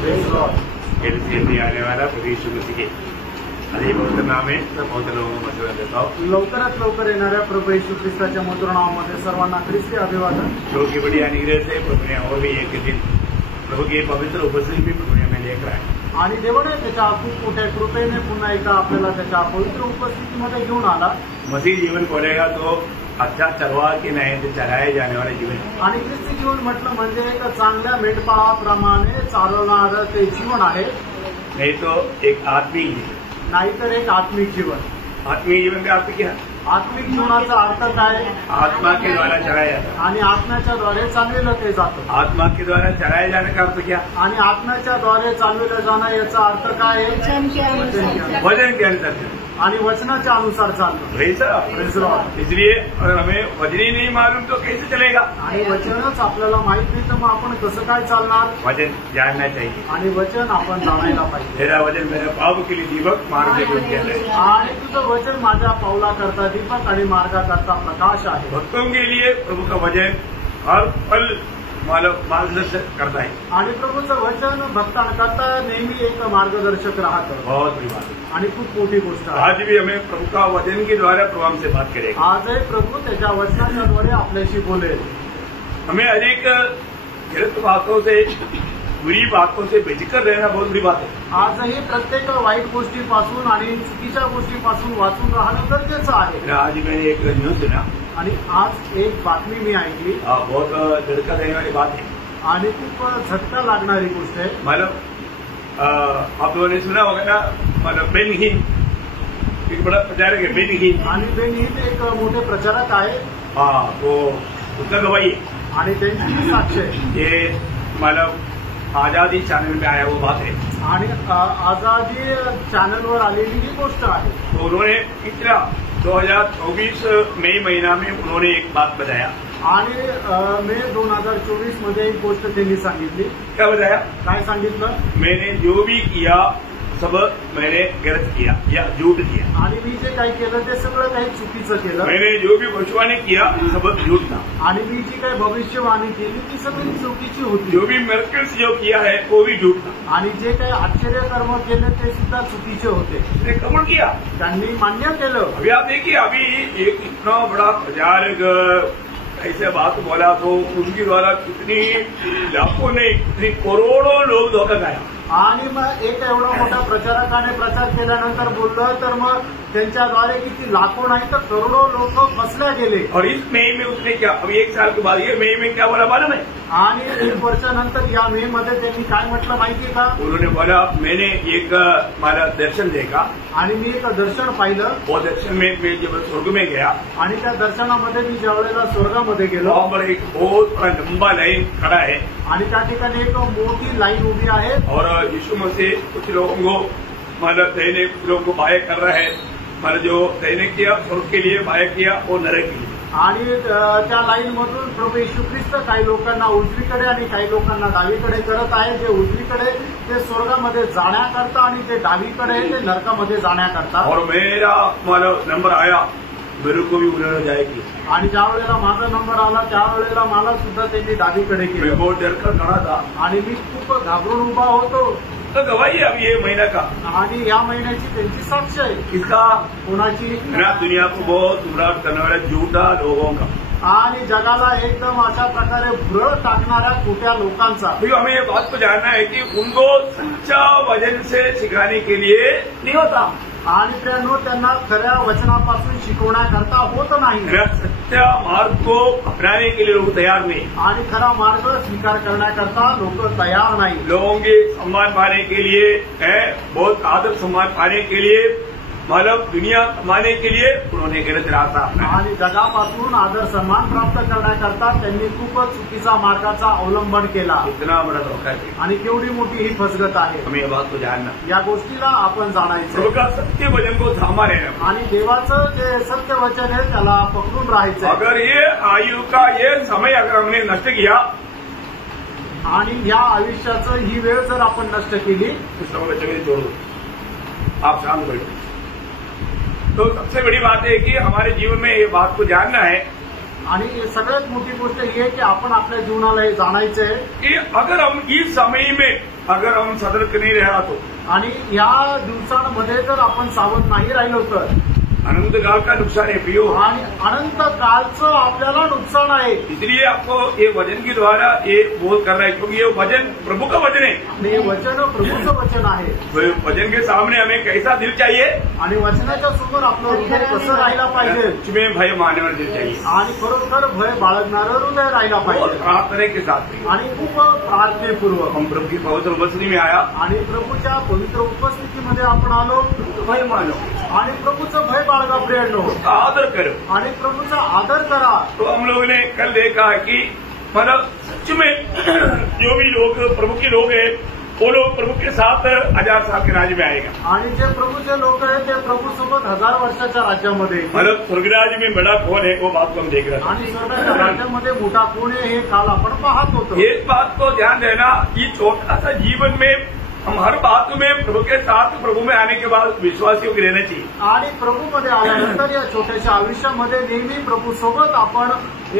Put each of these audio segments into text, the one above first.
भी आने वाला प्रभु यीशु मसीह के अरे पवित्र नाम है बहुत लोगों को मशवरा देता हूँ। लवकरात लवकर येणाऱ्या प्रभू येशू ख्रिस्ताच्या मधुर नावामध्ये सर्वांना ख्रिस्ती अभिवादन। प्रभु की बड़ी अनुग्रह से प्रभु ने और भी एक दिन प्रभु की पवित्र उपस्थिति भी प्रभु ने हमें लेकर आए आणि देवाने त्याच्या खूप मोठ्या कृपेने पुन्हा एकदा आपल्याला त्याच्या पवित्र उपस्थितीमध्ये घेऊन आला। मसीह जीवन बोलेगा तो अच्छा चरवाह की नहीं तो चराए जाने वाले जीवन आणि ख्रिस्ती जीवन म्हटलं म्हणजे एक चांगल्या मेंढपाळाप्रमाणे चालवणारं ते जीवन आहे, नहीं तो एक आत्मिक जीवन, नाहीतर एक आत्मिक जीवन। आत्मिक जीवन का अर्थ क्या? आत्मिक जीवनाचा अर्थ काय? आत्मा के द्वारा चढ़ाया जाता। आणि आत्म्याच्या द्वारे चालविलं ते जातं। आत्मा के द्वारा चढ़ाए जाने का अर्थ क्या? आणि आत्म्याच्या द्वारे चालविलं जाणं याचा अर्थ काय आहे? वजन के अनुसार आणि वचनाच्या अनुसार चालणं। इसलिए अगर हमें वजन ही नहीं मालूम तो कैसे चलेगा? आणि वचनच आपल्याला माहित नाही तर मग आपण कसं काय चालणार? वजन जानना चाहिए आणि वचन आपण जाणायला पाहिजे। तेरा वजन मेरे पाव के लिए दीपक मार्ग के लिए, आणि तुझं वचन माझ्या पावला करता दीपक आणि मार्गा करता प्रकाश आहे। भक्तों के लिए प्रभु का वचन हर पल मार्गदर्शक करता है आणि प्रभूचं वचन भक्तांकरता नेहमी एक मार्गदर्शक राहतं। बहुत बड़ी बात है। आणि खूप मोठी गोष्ट आहे। आज भी हमें प्रभु का वचन के द्वारा प्रभु हमसे बात करेगा। आजही प्रभू त्याच्या वचनाच्या द्वारे आपल्याशी बोलेल। हमें अनेक गलत बातों से बुरी बातों से बेचकर रहना बहुत बड़ी बात है। आजही प्रत्येक वाईट गोष्टीपासून आणि चुकीच्या गोष्टीपासून वाचून राहणं गरजेचं आहे। आज मैंने एक न्यूज सुना आणि आज एक बातमी मी ऐकली, बहुत धड़का देने वाली बात है आणि खूप झटका लागणारी गोष्ट आहे। मतलब आप लोगों ने सुना होगा ना, मतलब बेन हिन एक बड़ा प्रचारक है, बेन हिन। आणि बेन हिन एक मोठे प्रचारक आहे। हाँ, वो उसका गवाही है आणि त्यांची साक्ष आहे। ये मतलब आजादी चैनल में आया वो बात है आणि आजादी चॅनलवर आलेली ही गोष्ट आहे। तो उन्होंने पिछला 2024 मई महीना में उन्होंने एक बात बताया आणि मे 2024 मध्ये एक गोष्ट त्यांनी सांगितली। क्या बताया? काय सांगितलं? मैंने जो भी किया सब मैंने गलत किया या झूठ किया। आणि मी जे काही केलं ते सगळं काही चुकीचं केलं। मैंने जो भी भविष्यवाणी किया सब झूठ था। आणि मी जी काही भविष्यवाणी केली ती सगळी चुकीची होती। जो भी मिरेकल्स जो किया है वो भी झूठ था। आणि जे काही आश्चर्यकर्म केले ते सुद्धा चुकीचे होते। कबूल किया, त्यांनी मान्य केलं। अभी आप देखिए, अभी एक इतना बड़ा प्रचारक ऐसे बात बोला तो उनके द्वारा कितनी लाखों नहीं कितनी करोड़ों लोग धोखा खाया। आणि मग एक एवढा मोठा प्रचारकाने प्रचार केल्यानंतर बोललं तर मग त्यांच्याद्वारे किती लाखो नाही तर करोडो लोक फसल्या गेले। और इस मई में उसने क्या, अभी एक साल के बाद ये मई में क्या बोला मालूम है? आणि 1 वर्षानंतर या मे मध्ये त्यांनी काय म्हटलं माहितीये का? उन्होंने बोला मैंने एक हमारा दर्शन देखा आणि मी एक दर्शन पाहिलं। वो दर्शन में मैं जब स्वर्ग में गया आणि त्या दर्शनामध्ये मी ज्यावेळेला स्वर्गामध्ये गेलो वहां पर एक बहुत बड़ा लंबा लाइन खड़ा है आणि त्या ठिकाणी एक मोठी लाईन उभी आहे। और यीशु मसीह कुछ लोगों को मतलब दैने कुछ लोगों को बाय कर रहा है, मतलब जो दैने किया स्वर्ग के लिए बाय किया वो नरक के लिए। आणि त्या लाईन मधून प्रभू येशू ख्रिस्त काही लोकांना उजवीकडे आणि काही लोकांना डावीकडे करत आहे। जे उजवीकडे ते स्वर्गामध्ये जाण्याकरता आणि जे डावीकडे ते नरकामध्ये जाण्याकरता। और मेरा मतलब नंबर आया, मेरे को भी उन्होंने जाएगी। आणि ज्या वेळेला माझा नंबर आला त्यावेळेला मला सुद्धा त्यांनी डावीकडे मैं केलं। बहुत डर कर खड़ा था आणि मी खूप घाबरून उभा होतो। तो गवाही है अभी ये महीना का। आणि या महिन्याची त्यांची साक्ष आहे। किसका? कोणाची? दुनिया को बहुत गुमराह करने वाले झूठा लोगों का। आणि जगाला एकदम अशा प्रकारे भुरळ टाकणाऱ्या खोट्या लोकांचा। तो हमें ये बात को जानना है कि उनको सच्चा वचन से सिखाने के लिए नहीं होता। आणि त्यांना खऱ्या वचनापासून शिकवण्याकरता होत नाही। सत्य मार्ग को अपनाने के लिए लोग तैयार नहीं। आणि खरा मार्ग स्वीकार करण्याकरता लोक तयार नाही। लोगों के सम्मान पाने के लिए बहुत आदर सम्मान पाने के लिए मतलब दुनिया कमाने के लिए उन्होंने गलत रास्ता अपनाया। आणि जगापासून आदर सन्मान प्राप्त करण्याकरता त्यांनी खूपच चुकीचा मार्गाचा अवलंबन केला। इतना बड़ा धोखा है आणि केवढी मोठी ही फसगत आहे। हमें ये बात को जानना, या गोष्टीला आपण जाणायचं। प्रभु का सत्य वचन को थामा रहना आणि देवाचं जे सत्य वचन आहे त्याला पकडून राहायचं। अगर ये आयु का ये समय अगर हमने नष्ट किया आणि या आयुष्याचं ही वेळ जर आपण नष्ट केली तो समय छोड़ो, आप शांत बैठो। तो सबसे बड़ी बात है कि हमारे जीवन में ये बात को जानना है आणि सगळ्यात मोठी गोष्ट ही आहे की आपण आपल्या जीवनाला हे जाणायचं आहे कि अगर हम इस समय में अगर हम सतर्क नहीं रहा तो आणि या दिवसांमध्ये जर आपण सावध नाही राहिलो तर अनंत काल का नुकसान है प्रियो। आणि अनंत कालचं आपल्याला नुकसान आहे। इसलिए आपको ये वचन के द्वारा ये बोध कर रहा है, क्योंकि ये वचन प्रभु का वचन है। हे वचन प्रभूचं वचन आहे। वचन के सामने हमें कैसा दिल चाहिए आणि वचनाच्या समोर आपलं हृदय कसं राहायला पाहिजे, तुम्हें भय मानने वाला दिल चाहिए आणि खरोखर भय बाळगणारं हृदय राहायला पाहिजे प्रार्थना के साथ आणि खूप प्रार्थनेपूर्वक। हम प्रभु की पवित्र उपस्थिति में आया आणि प्रभूच्या पवित्र उपस्थितीमध्ये आपण आलो, भय मानो आणि प्रभूचं भय बाळगा प्रियांनो, आदर करो आणि प्रभूचा आदर करा। तो हम लोगों ने कल देखा है कि मतलब सच में जो भी लोग प्रभु के लोग हैं वो लोग प्रभु के साथ 1000 साल के राज्य में आएगा। आणि जे प्रभूचे लोक आहेत ते प्रभू सोबत 1000 वर्षाच्या राज्यामध्ये, मतलब स्वर्गराज में बड़ा कौन है वो बात को हम देख रहे हैं। आणि स्वर्गाच्या राज्यामध्ये मोठा कोण आहे हे काल आपण पाहत होतो। इस बात को ध्यान देना कि छोटा सा जीवन में हम हर बात में प्रभु के साथ प्रभु में आने के बाद विश्वासियों की रहना चाहिए। आणि प्रभूमध्ये आल्यानंतर या छोट्याशा आयुष्यामध्ये नेहमी प्रभू सोबत आपण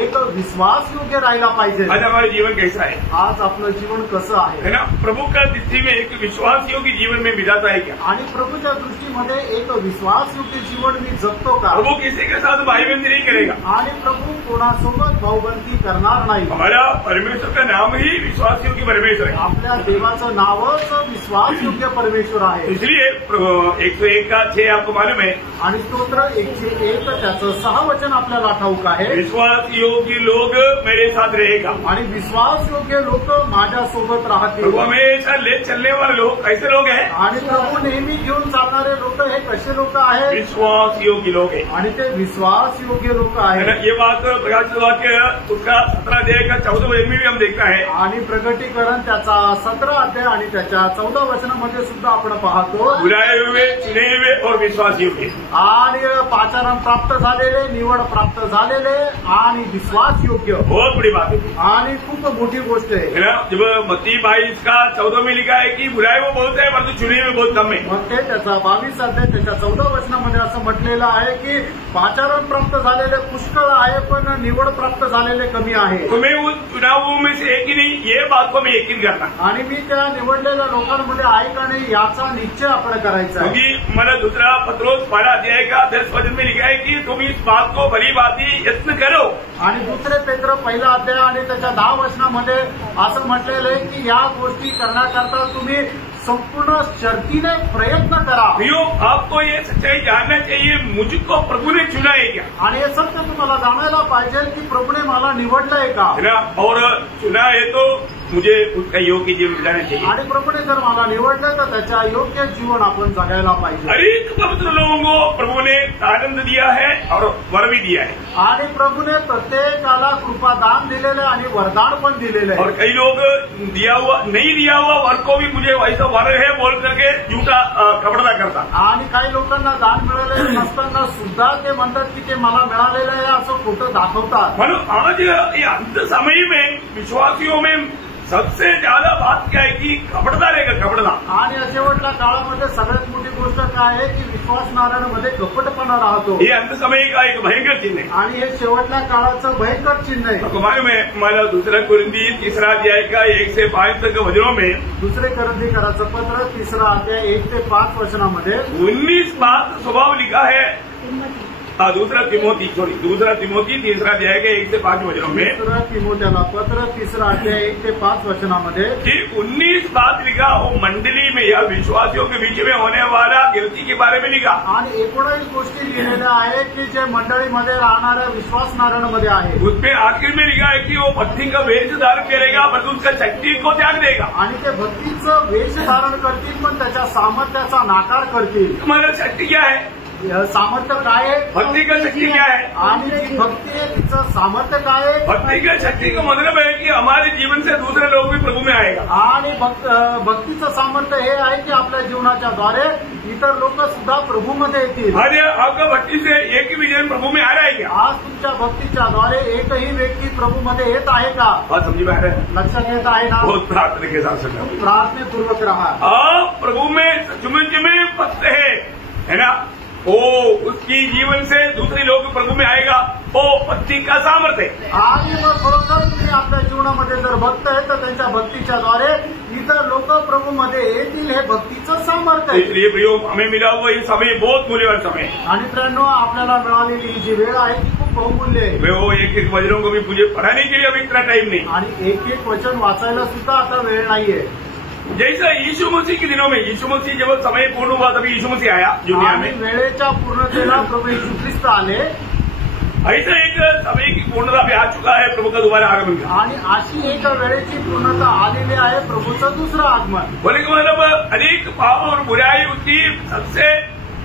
एक विश्वास योग्य राहायला पाहिजे। आज हमारे जीवन कैसा है, आज आपलं जीवन कसं आहे है ना। प्रभु का दृष्टि में एक विश्वास योग्य जीवन में बिताता है क्या, आणि प्रभूच्या दृष्टीमध्ये एक विश्वास योग्य जीवन मी जगतो का। प्रभु किसी के साथ भाईबंदी नहीं करेगा, आणि प्रभू कोणासोबत भाऊबंदी करणार नाही। हमारा परमेश्वर का नाम ही विश्वास योग्य परमेश्वर है। आपल्या देवाचं नावच विश्वास योग्य परमेश्वर आहे। इसलिए 101 का 6 आपको मालूम है, आणि स्तोत्र 101 त्याचं 6 वचन आपल्याला ठाऊक आहे। विश्वास योग्य लोग मेरे साथ रहेगा, आणि विश्वास योग्य लोक माझ्या सोबत राहतील। प्रभु हमेशा ले चलने वाले लोग कैसे लोग हैं, आणि प्रभू नेहमी घेऊन चालणारे लोक हे कसे लोक आहेत, विश्वास योग्य लोग हैं, आणि ते विश्वास योग्य लोक है ना। आहेत। ये बात प्रकाशित वाक्य उसका 17 अध्याय का 14 वचन में भी हम देखता है। आणि प्रगटीकरण त्याचा 17 अध्याय आणि त्याच्या 14 वचनामध्ये सुद्धा आपण पाहतो, बुलाए हुए, चुने हुए और विश्वास योग्य। आणि पाचारण प्राप्त झालेले, निवड प्राप्त झालेले आणि विश्वास योग्य। बहुत बड़ी बात है, आणि खूप मोठी गोष्ट आहे, है ना। जब मत्ती 22 का 14 में लिखा है कि बुलाए वो बहुत है परंतु चुने हुए बहुत कम है। मग ते त्याचा 22 अध्याय त्याच्या 14 वचनामध्ये असं म्हटलेलं आहे की पाचारण प्राप्त झालेले पुष्कळ आहे पण निवड प्राप्त झालेले कमी आहे। तो मैं उस चुनावों में से एक ही नहीं, ये बात को मैं यकीन करना, आणि मी त्या निवडलेल्या लोकांमध्ये आहे का नाही याचा निश्चय आपण करायचा आहे। क्योंकि मैंने दूसरा पत्रोस 12 अध्याय का 10 वचन में लिखा है कि तुम इस बात को भली भांति यत्न करो। आणि दुसरे पेत्र 1 अध्याय आणि त्याच्या 10 वचनामध्ये असं म्हटलेलं आहे की या गोष्टी करण्याकरता तुम्ही संपूर्ण शर्तीने प्रयत्न करा। प्रियो, आपको ये सच्चाई जानना चाहिए, मुझको प्रभु ने चुना है क्या, आणि हे सत्य तुम्हाला जाणायला पाहिजे की प्रभूने मला निवडलंय का, है ना। और चुना है तो मुझे उसका योग्य जीवन बिताना चाहिए। आणि प्रभूने जर मला निवडलं तर त्याच्या योग्य जीवन आपण जगायला पाहिजे। हर एक पवित्र लोगों को प्रभु ने आनंद दिया है और वर भी दिया है, आणि प्रभूने प्रत्येकाला कृपादान दिलेलं आणि वरदान पण दिलेलं और आहे। कई लोग नहीं दिया हुआ वर को भी मुझे वैसा वर है बोल करके झूठा कपड़ा करता। आणि काही लोकांना दान मिळालेलं नसताना सुद्धा ते म्हणतात की ते मला मिळालेलं आहे असं खोटं दाखवतात। म्हणून आज ये अंत समय में विश्वासियों में सबसे ज्यादा बात क्या है कि कपड़दार रहेगा, कपड़दार। आणि शेवटच्या काळामध्ये सगळ्यात मोठी गोष्ट काय आहे की विश्वासणाऱ्यांमध्ये कपटपणा राहतो। ये अंत समय का एक भयंकर चिन्ह है, आणि हे शेवटच्या काळाचं भयंकर चिन्ह आहे। आपको मालूम है, हमारा 2 कुरिन्थी 3 अध्याय का 1 से 5 तक वचनों में, दुसरे करंदीकराचं पत्र 3 अध्याय 1 ते 5 वचनामध्ये 19 बात स्वभाव लिखा है। दूसरा तिमोथी 3 अध्याय के 1 से 5 वचनों में, दुसरा तिमोथ्याला पत्र 3 अध्याय 1 ते 5 वचनामध्ये कि 19 बात लिखा वो मंडली में या विश्वासियों के बीच में होने वाला गिरती के बारे में लिखा। आणि 19 गोष्टी लिहिलेल्या आहे की जे मंडळीमध्ये राहणाऱ्या विश्वासणाऱ्यांमध्ये आहे। उसमें आखिर में लिखा है कि वो भक्ति का वेश धारण करेगा परंतु उसका शक्ति को त्याग देगा। आणि ते भक्तीचं वेश धारण करतील पण त्याच्या सामर्थ्याचा नाकार करतील। तुम्हारा शक्ति क्या है, सामर्थ्य काय आहे, भक्ति का शक्ति क्या है, आणि जी भक्ती आहे तिचं सामर्थ्य काय आहे। भक्ति का शक्ति का मतलब है कि हमारे जीवन से दूसरे लोग भी प्रभु में आएगा। आणि भक्तीचं सामर्थ्य हे आहे की आपल्या जीवनाच्या द्वारे इतर लोक सुद्धा प्रभूमध्ये येतील। आज आपका भक्ति से एक भी जन प्रभु में आ रहा है क्या, आज तुमच्या भक्तीच्या द्वारे एकही व्यक्ती प्रभूमध्ये येत आहे का, बात समझी में आ रहा है। लक्षात येत आहे ना। बहुत प्रार्थना के साथ सुना, प्रार्थनेपूर्वक राहा। आप प्रभु में सचमुच में पक्के है ना। वो उसकी जीवन से दूसरे लोग प्रभु में आएगा, वो भक्ति का सामर्थ्य है। आणि मग खरोखर तुम्ही आपल्या जीवनामध्ये जर भक्त आहे तर त्यांच्या भक्तीच्या द्वारे इतर लोक प्रभूमध्ये येतील, हे भक्तीचं सामर्थ्य आहे. इसलिए प्रियो, हमें मिला हुआ ये समय बहुत मूल्यवान समय है। आणि मित्रांनो, आपल्याला मिळालेली ही जी वेळ आहे ती खूप बहुमूल्य आहे. वो एक एक वचनों को भी मुझे पढ़ाने के लिए अभी इतना टाइम नहीं। आणि एक एक वचन वाचायला सुद्धा आता वेळ नाहीये. जैसा यीशु मसीह के दिनों में, यीशु मसीह जब समय पूर्ण हुआ तभी यीशु मसीह आया दुनिया आणि में, वेळेच्या पूर्णतेला प्रभू येशू ख्रिस्त आले. ऐसा एक समय की पूर्णता भी आ चुका है प्रभु का दोबारा आगमन का। आणि अशी एक वेळेची पूर्णता आलेली आहे प्रभूचं दुसरं आगमन. बोले कि मतलब अनेक पाप और बुराई उसकी सबसे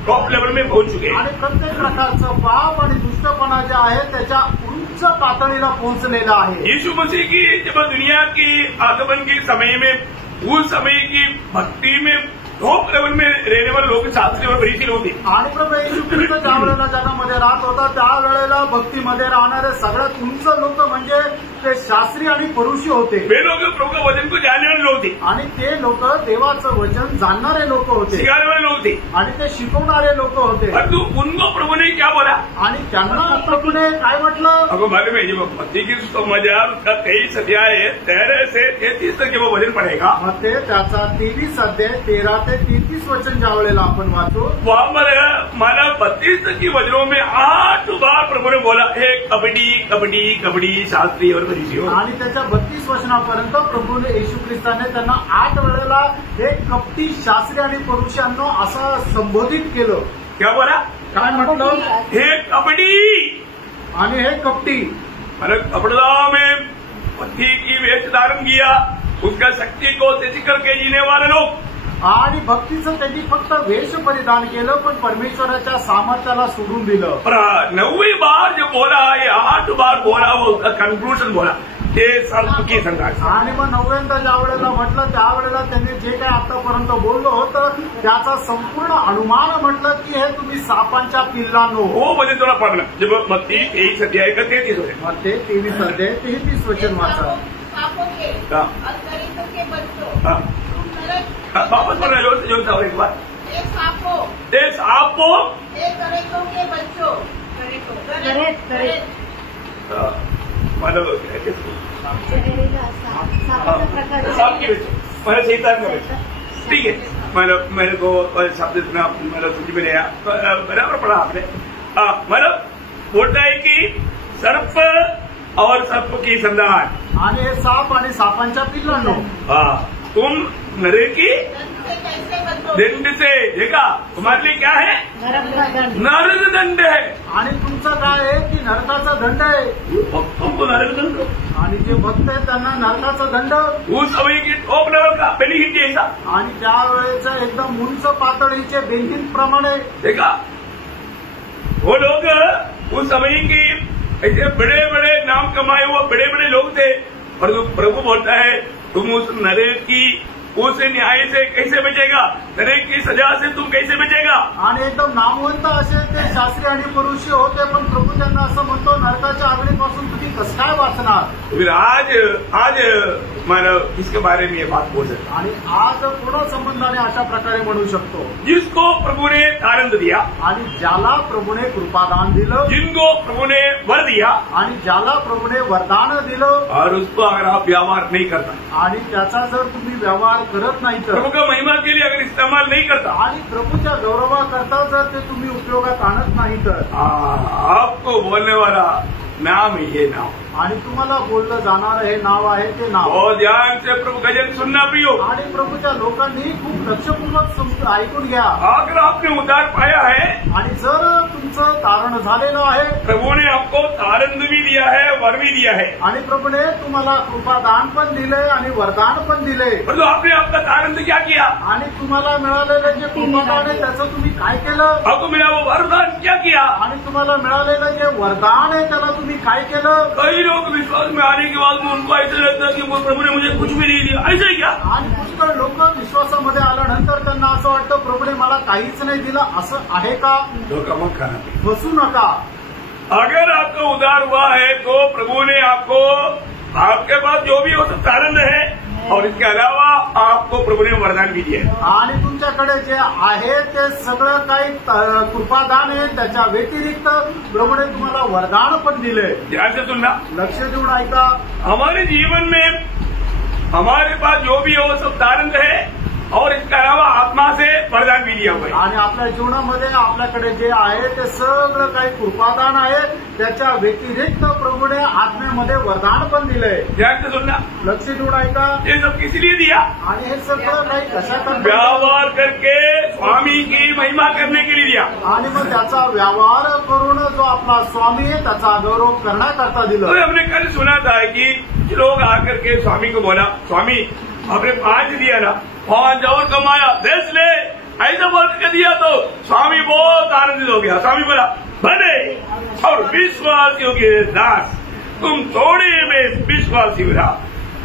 टॉप लेवल में पहुंच चुके हैं। आणि प्रत्येक प्रकारचं पाप आणि दुष्टपणा जे आहे त्याच्या उंच पातळीला पोहोचलेलं आहे. यीशु मसीह की जब दुनिया की आगमन के समय में, उस समय की भक्ति में टॉप लेवल में रहने वाले लोग शास्त्री और फरीसी लोग थे। आणि प्रभू येशू ख्रिस्त ज्या वेळेला जगामध्ये राहत होता त्यावेळेला भक्तीमध्ये राहणारे सगळ्यात उंच लोक म्हणजे ते शास्त्री आणि फरीसी होते. वे लोग प्रभु के वचन को जानने वाले लोग थे, आणि ते लोक देवाचं वचन जाणणारे लोक होते, सिखाने वाले लोग थे, आणि ते शिकवणारे लोक होते. परंतु उनको प्रभु ने क्या बोला? आणि त्यांना प्रभूने काय म्हटलं? आपको मालूम है, जब भक्ति की समाचार उसका 23 अध्याय 13 से 33 तक जब वो वचन पढ़ेगा, मग ते त्याचा 23 अध्याय 13 ते 33 वचन ज्या वेळेला आपण वाचू, वहां पर माना 32 तक की वचनों में 8 बार प्रभु ने बोला है कबड्डी कबड्डी कबड्डी शास्त्री और फरीसी हो। आणि त्याच्या 32 वचनापर्यंत प्रभूने येशू ख्रिस्ताने त्यांना 8 वेळेला हे कपटी शास्त्री आणि फरीसींना असं संबोधित केलं. क्या बोला? काय म्हटलं? हे कबड्डी आणि हे कपटी, मतलब कपड़ा में पत्थी की वेश धारण किया, उसका शक्ति को त्याची करके जीने वाले लोग, आणि भक्तीचं त्यांनी फक्त वेश परिधान केलं पण परमेश्वराच्या सामर्थ्याला सोडून दिलं. पर 9वीं बार जो बोला, ये 8 बार बोला, वो उसका कंक्लूजन बोला, ते सर्प की संघात. आणि मग 9व्यांदा ज्या वेळेला म्हटलं त्यावेळेला त्यांनी जे काही आतापर्यंत बोललं होतं त्याचा संपूर्ण अनुमान म्हटलं की हे तुम्ही सापांच्या पिल्लांनो. वो वचन थोड़ा पढ़ना, जब मत्ती 23 अध्याय का 33 वचन, मग ते 23 अध्याय 33 वचन वाचा. वापस पढ़ना जो था एक बार, देश आपको मतलब सांप की बेचो, मतलब शैतान का बेचो, ठीक है। मतलब मेरे को शब्द इतना मतलब समझ में नहीं आया, बराबर पढ़ा आपने। मतलब बोलता है कि सर्प और सर्प की संतान, आणि हे साप आणि सापांच्या पिल्लांनो, तुम नरे की दंड से, देखा तुम्हारे लिए क्या है? नरक दंड है. आणि तुमचं काय आहे की नरकाचा दंड आहे. तुमको नरक दंड, आणि जे भक्त आहेत त्यांना नरकाचा दंड. उस समय की टॉप लेवल का बेनिफिट जैसा, आणि त्यावेळेचा एकदम उंच पातळीचे बेनिफिट प्रमाणे. देखा वो लोग उस समय की ऐसे बड़े बड़े नाम कमाए हुए बड़े बड़े लोग थे, पर प्रभु बोलता है तुम उस नरक की उस न्याय से कैसे बचेगा, नरक की सजा से तुम कैसे बचेगा. आणि एकदम नामवंत असे ते शास्त्री आणि फरीसी होते, पण प्रभू त्यांना असं म्हणतो नरकाच्या आगीपासून तुम्ही कसं काय वाचणार. फिर आज मानव इसके बारे में ये बात बोल सकता. आणि आज पूर्ण संबंधाने अशा प्रकारे म्हणू शकतो, जिसको प्रभु ने तारंत दिया, आणि ज्याला प्रभूने कृपादान दिलं, जिनको प्रभु ने वर दिया, आणि ज्याला प्रभूने वरदान दिलं, और उसको अगर आप व्यवहार नहीं करता, आणि त्याचा जर तुम्ही व्यवहार करत नाही तर, प्रभु का महिमा के लिए अगर इस्तेमाल नहीं करता, आणि प्रभूच्या गौरवाकरता जर ते तुम्ही उपयोगात आणत नाही तर, आपको बोलने वाला नाम ये नाम, आणि तुम्हाला बोललं जाणार हे नाव आहे ते नाव. बहुत ध्यान से प्रभु का जन सुनना प्रियो, आणि प्रभूच्या लोकांनी खूप लक्षपूर्वक ऐकून घ्या. अगर आपने उद्धार पाया है, आणि जर तुमचं तारण झालेलं आहे, प्रभु ने आपको तारंत भी दिया है, वर भी दिया है, आणि प्रभूने तुम्हाला कृपादान पण दिले आणि वरदान पण दिले, परंतु आपने आपका तारंत क्या किया, आणि तुम्हाला मिळालेलं जे कृपादान आहे त्याचं तुम्ही काय केलं, आपको मिला वो वरदान क्या किया, आणि तुम्हाला मिळालेलं जे वरदान आहे त्याला तुम्ही काय केलं. कई लोग विश्वास में आने के बाद में उनको ऐसा लगता है कि वो प्रभु ने मुझे कुछ भी नहीं दिया, ऐसा ही क्या. आणि पुष्कळ लोक विश्वासामध्ये आल्यानंतर त्यांना असं वाटतं प्रभूने मला काहीच नाही दिलं, असं आहे का. धोखा मत खाना, फसू नका. अगर आपका उद्धार हुआ है तो प्रभु ने आपको, आपके पास जो भी हो सब तारंत है, और इसके अलावा आपको प्रभु ने वरदान भी दिया है। आणि तुमच्याकडे जे आहे ते सगळं काही कृपादान आहे, त्याच्या व्यतिरिक्त प्रभूने तुम्हाला वरदान पण दिले। ध्यान से सुनना, लक्ष देऊन ऐका। हमारे जीवन में हमारे पास जो भी है वो सब धारण है और इसके अलावा आत्मा से वरदान भी दिया हुआ है। आणि आपल्या जीवनामध्ये आपल्याकडे जे आहे ते सगळं काही कृपादान आहे, त्याच्या व्यतिरिक्त प्रभूने आत्म्यामध्ये वरदान पण दिलंय। ध्यान से सुनना, लक्ष देऊन ऐका। ये सब किस लिए दिया? आणि हे सगळं काही कशाकरता? व्यवहार करके स्वामी की महिमा करने के लिए दिया। आणि मग त्याचा व्यवहार करून जो आपला स्वामी आहे त्याचा गौरव करण्याकरता दिलं। तो हमने कल सुना था कि लोग आकर के स्वामी को बोला, स्वामी आपने 5 दिया ना, 5 और कमाया 10 ले, ऐसा बोल के दिया तो स्वामी बहुत आनंदित हो गया। स्वामी बोला, भले और विश्वासियों के दास, तुम थोड़े में विश्वासी बना,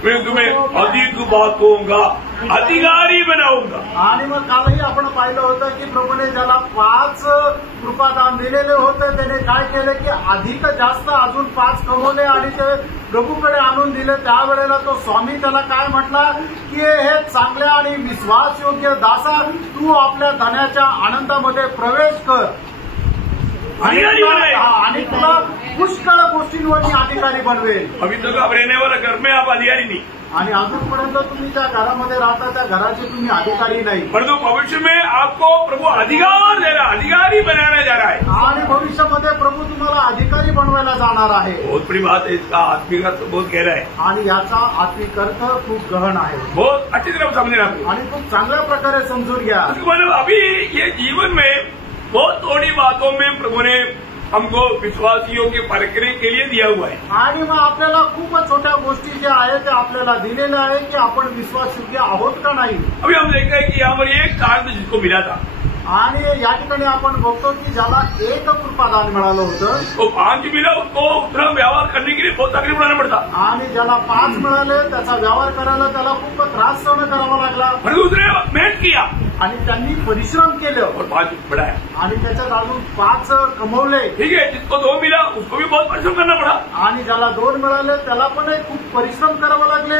मैं तुम्हें अधिक बातों का अधिकारी बनाऊंगा। आणि मग कालही आपण पाहिलं होतं की प्रभूने ज्याला 5 कृपादान दिलेले होते त्याने काय केले की अधिक जास्त अजून 5 कमवले आणि ते प्रभूकडे आणून दिले। त्यावेळेला तो स्वामी त्याला काय म्हटला की हे चांगल्या आणि विश्वासयोग्य दासा, तू आपल्या धनाच्या आनंदामध्ये प्रवेश कर आणि तुला पुष्कळ गोष्टींवरती अधिकारी बनवेल। अभी तक आप रहने वाला घर में आप अधिकारी नहीं, आणि अजूनपर्यंत तुम्ही ज्या घरामध्ये राहता त्या घराचे तुम्ही अधिकारी नाही, परंतु भविष्य में आपको प्रभु अधिकार दे रहा, अधिकारी बनाने जा रहा है। आणि भविष्यामध्ये प्रभू तुम्हाला अधिकारी बनवायला जाणार आहे। बहुत बड़ी बात है, इसका आत्मिक अर्थ बहुत गहरा है आणि याचा आत्मिक अर्थ खूप गहन आहे, बहुत अच्छी तरह समझना आपको। आणि खूप चांगल्या प्रकारे समजून घ्या। मतलब अभी ये जीवन में बहुत थोड़ी बातों में प्रभु ने हमको विश्वासियों के परखने के लिए दिया हुआ है। आणि मग आपल्याला खूप छोट्या गोष्टी ज्या आहेत त्या आपल्याला दिलेल्या आहे की आपण विश्वासयोग्य आहोत का नाही। अभी हम देखते हैं कि यहाँ पर एक कार्ड जिसको मिला था, आणि या ठिकाणी आपण बघतो की ज्याला 1 कृपादान मिळालं होतं, तो 5 मिला, उसको उतना व्यवहार करने के लिए बहुत तकलीफ उठाना पड़ता, आणि ज्याला 5 मिळाले त्याचा व्यवहार करायला त्याला खूप त्रास सहन करावा लागला, पर दूसरे मेहनत किया आणि त्यांनी परिश्रम केलं और 5 बढ़ाया। आणि त्याच्यात अजून 5 कमवले। ठीक है, जिसको 2 मिला उसको भी बहुत परिश्रम करना पड़ा, आणि ज्याला 2 मिळाले त्याला पण खूप परिश्रम करावे लागले।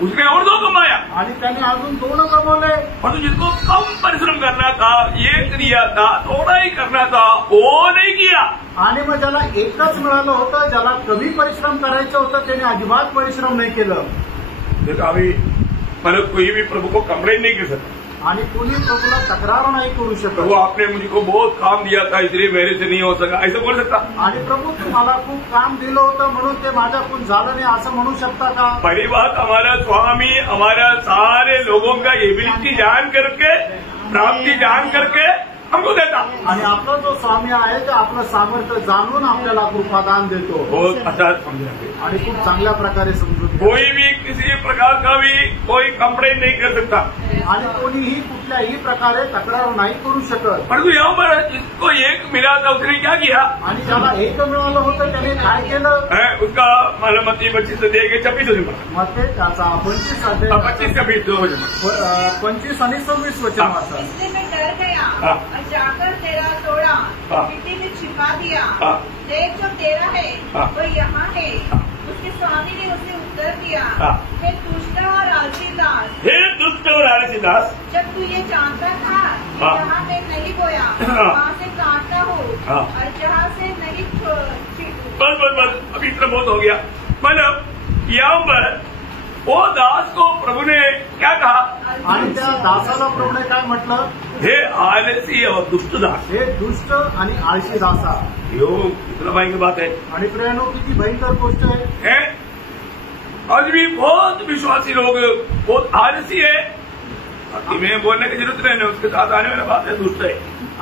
उसने और 2 कमाया, आणि त्याने अजून 2 कमवले। परंतु जिसको कम परिश्रम करना था, 1 दिया था, थोड़ा ही करना था, वो नहीं किया। आणि मग ज्याला 1च मिळालं होतं, ज्याला कमी परिश्रम करायचं होतं त्याने अजिबात परिश्रम नाही केलं। देखा अभी मतलब कोई भी प्रभु को कंप्लेन नहीं कर सकता, आणि कोणी प्रभूला तक्रार नाही करू शकत। प्रभु आपने मुझको बहुत काम दिया था इसलिए मेरे से नहीं हो सका, ऐसा बोल सकता? आणि प्रभू तुम्हाला खूप काम दिलं होतं म्हणून ते माझ्याकडून झालं नाही असं म्हणू शकता का? पहली बात, हमारा स्वामी हमारा सारे लोगों का एबिलिटी जान करके, प्राप्ति जान करके हमको देता। आणि आपला जो स्वामी आहे ते आपलं सामर्थ्य जाणून आपल्याला कृपादान देतो। बहुत अच्छा समझा, आणि खूप चांगल्या प्रकारे समजून कोई भी किसी प्रकार का भी कोई कंप्लेन नहीं कर सकता, आणि कोणीही कुठल्याही प्रकारे तक्रार नाही करू शकत। परंतु यहाँ पर जिसको 1 मिला था उसने क्या किया? आणि ज्याला 1 मिळालं होतं त्याने काय केलं? उसका मतलब 25 से दे के 26 हो जाए, मग ते त्याचा 25 25 का 20 हो जाए, 25 आणि 26 वचन वाचा। इससे मैं डर गया हाँ। और जाकर तेरा तोड़ा हाँ। मिट्टी में छिपा दिया। हाँ। देख जो तेरा है हाँ। वो यहाँ है। हाँ। उसके स्वामी ने उसे उत्तर दिया, हाँ। हे दुष्ट और आलसी दास, हे दुष्ट और आलसी दास, जब तू ये जानता था कि हाँ। जहाँ मैं नहीं बोया हाँ। वहाँ से काटता हूँ हाँ। और जहाँ से नहीं बस अभी इतना बहुत हो गया। मतलब यहाँ पर वो दास को प्रभु ने क्या कहा? आणि त्या दासाला प्रभूने काय म्हटलं? हे आलसी और दुष्ट दास, हे दुष्ट आणि आळशी दासा। यो इतना भयंकर बात है। आणि प्रियानो किती भयंकर गोष्ट आहे। आज भी बहुत विश्वासी लोग बहुत आलसी है, मैं बोलने की जरूरत नहीं, उसके साथ आने वाला बात है, दुष्ट है।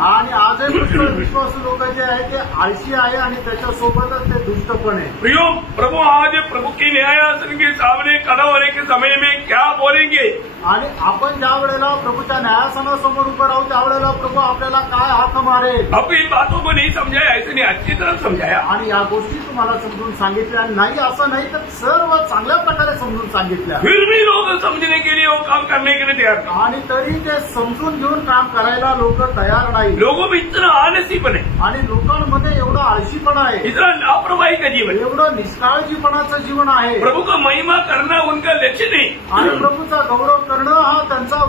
आणि आजही विश्वासू लोक जे आहे ते आळशी आहे आणि त्याच्यासोबतच ते दुष्ट पण आहे। प्रियो, प्रभु आज प्रभु की न्यायासन के सामने खड़ा होने के समय में क्या बोलेंगे? आणि आपण ज्या वेळेला प्रभूच्या न्यायासनासमोर उभं राहू त्यावेळेला प्रभू आपल्याला काय हाक मारेल? आपको इन बातों को नहीं समझाया, ऐसे नहीं अच्छी तरह समझाया, आणि या गोष्टी तुम्हाला समजून सांगितल्या नाही, असं नाही तर सर्व चांगल्या प्रकारे समजून सांगितल्या। फिर भी लोग समझने के लिए वो काम करने के लिए तैयार नहीं। आणि तरी ते समजून घेऊन काम करायला लोक तयार नाही। लोगों में इतना आलसीपन है, आणि लोकांमध्ये एवढं आळशीपणा आहे, इतना लापरवाही का जीवन, एवढं निष्काळजीपणाचं जीवन आहे। प्रभु का महिमा करना उनका लक्ष्य नहीं, आणि प्रभूचा गौरव करणं हा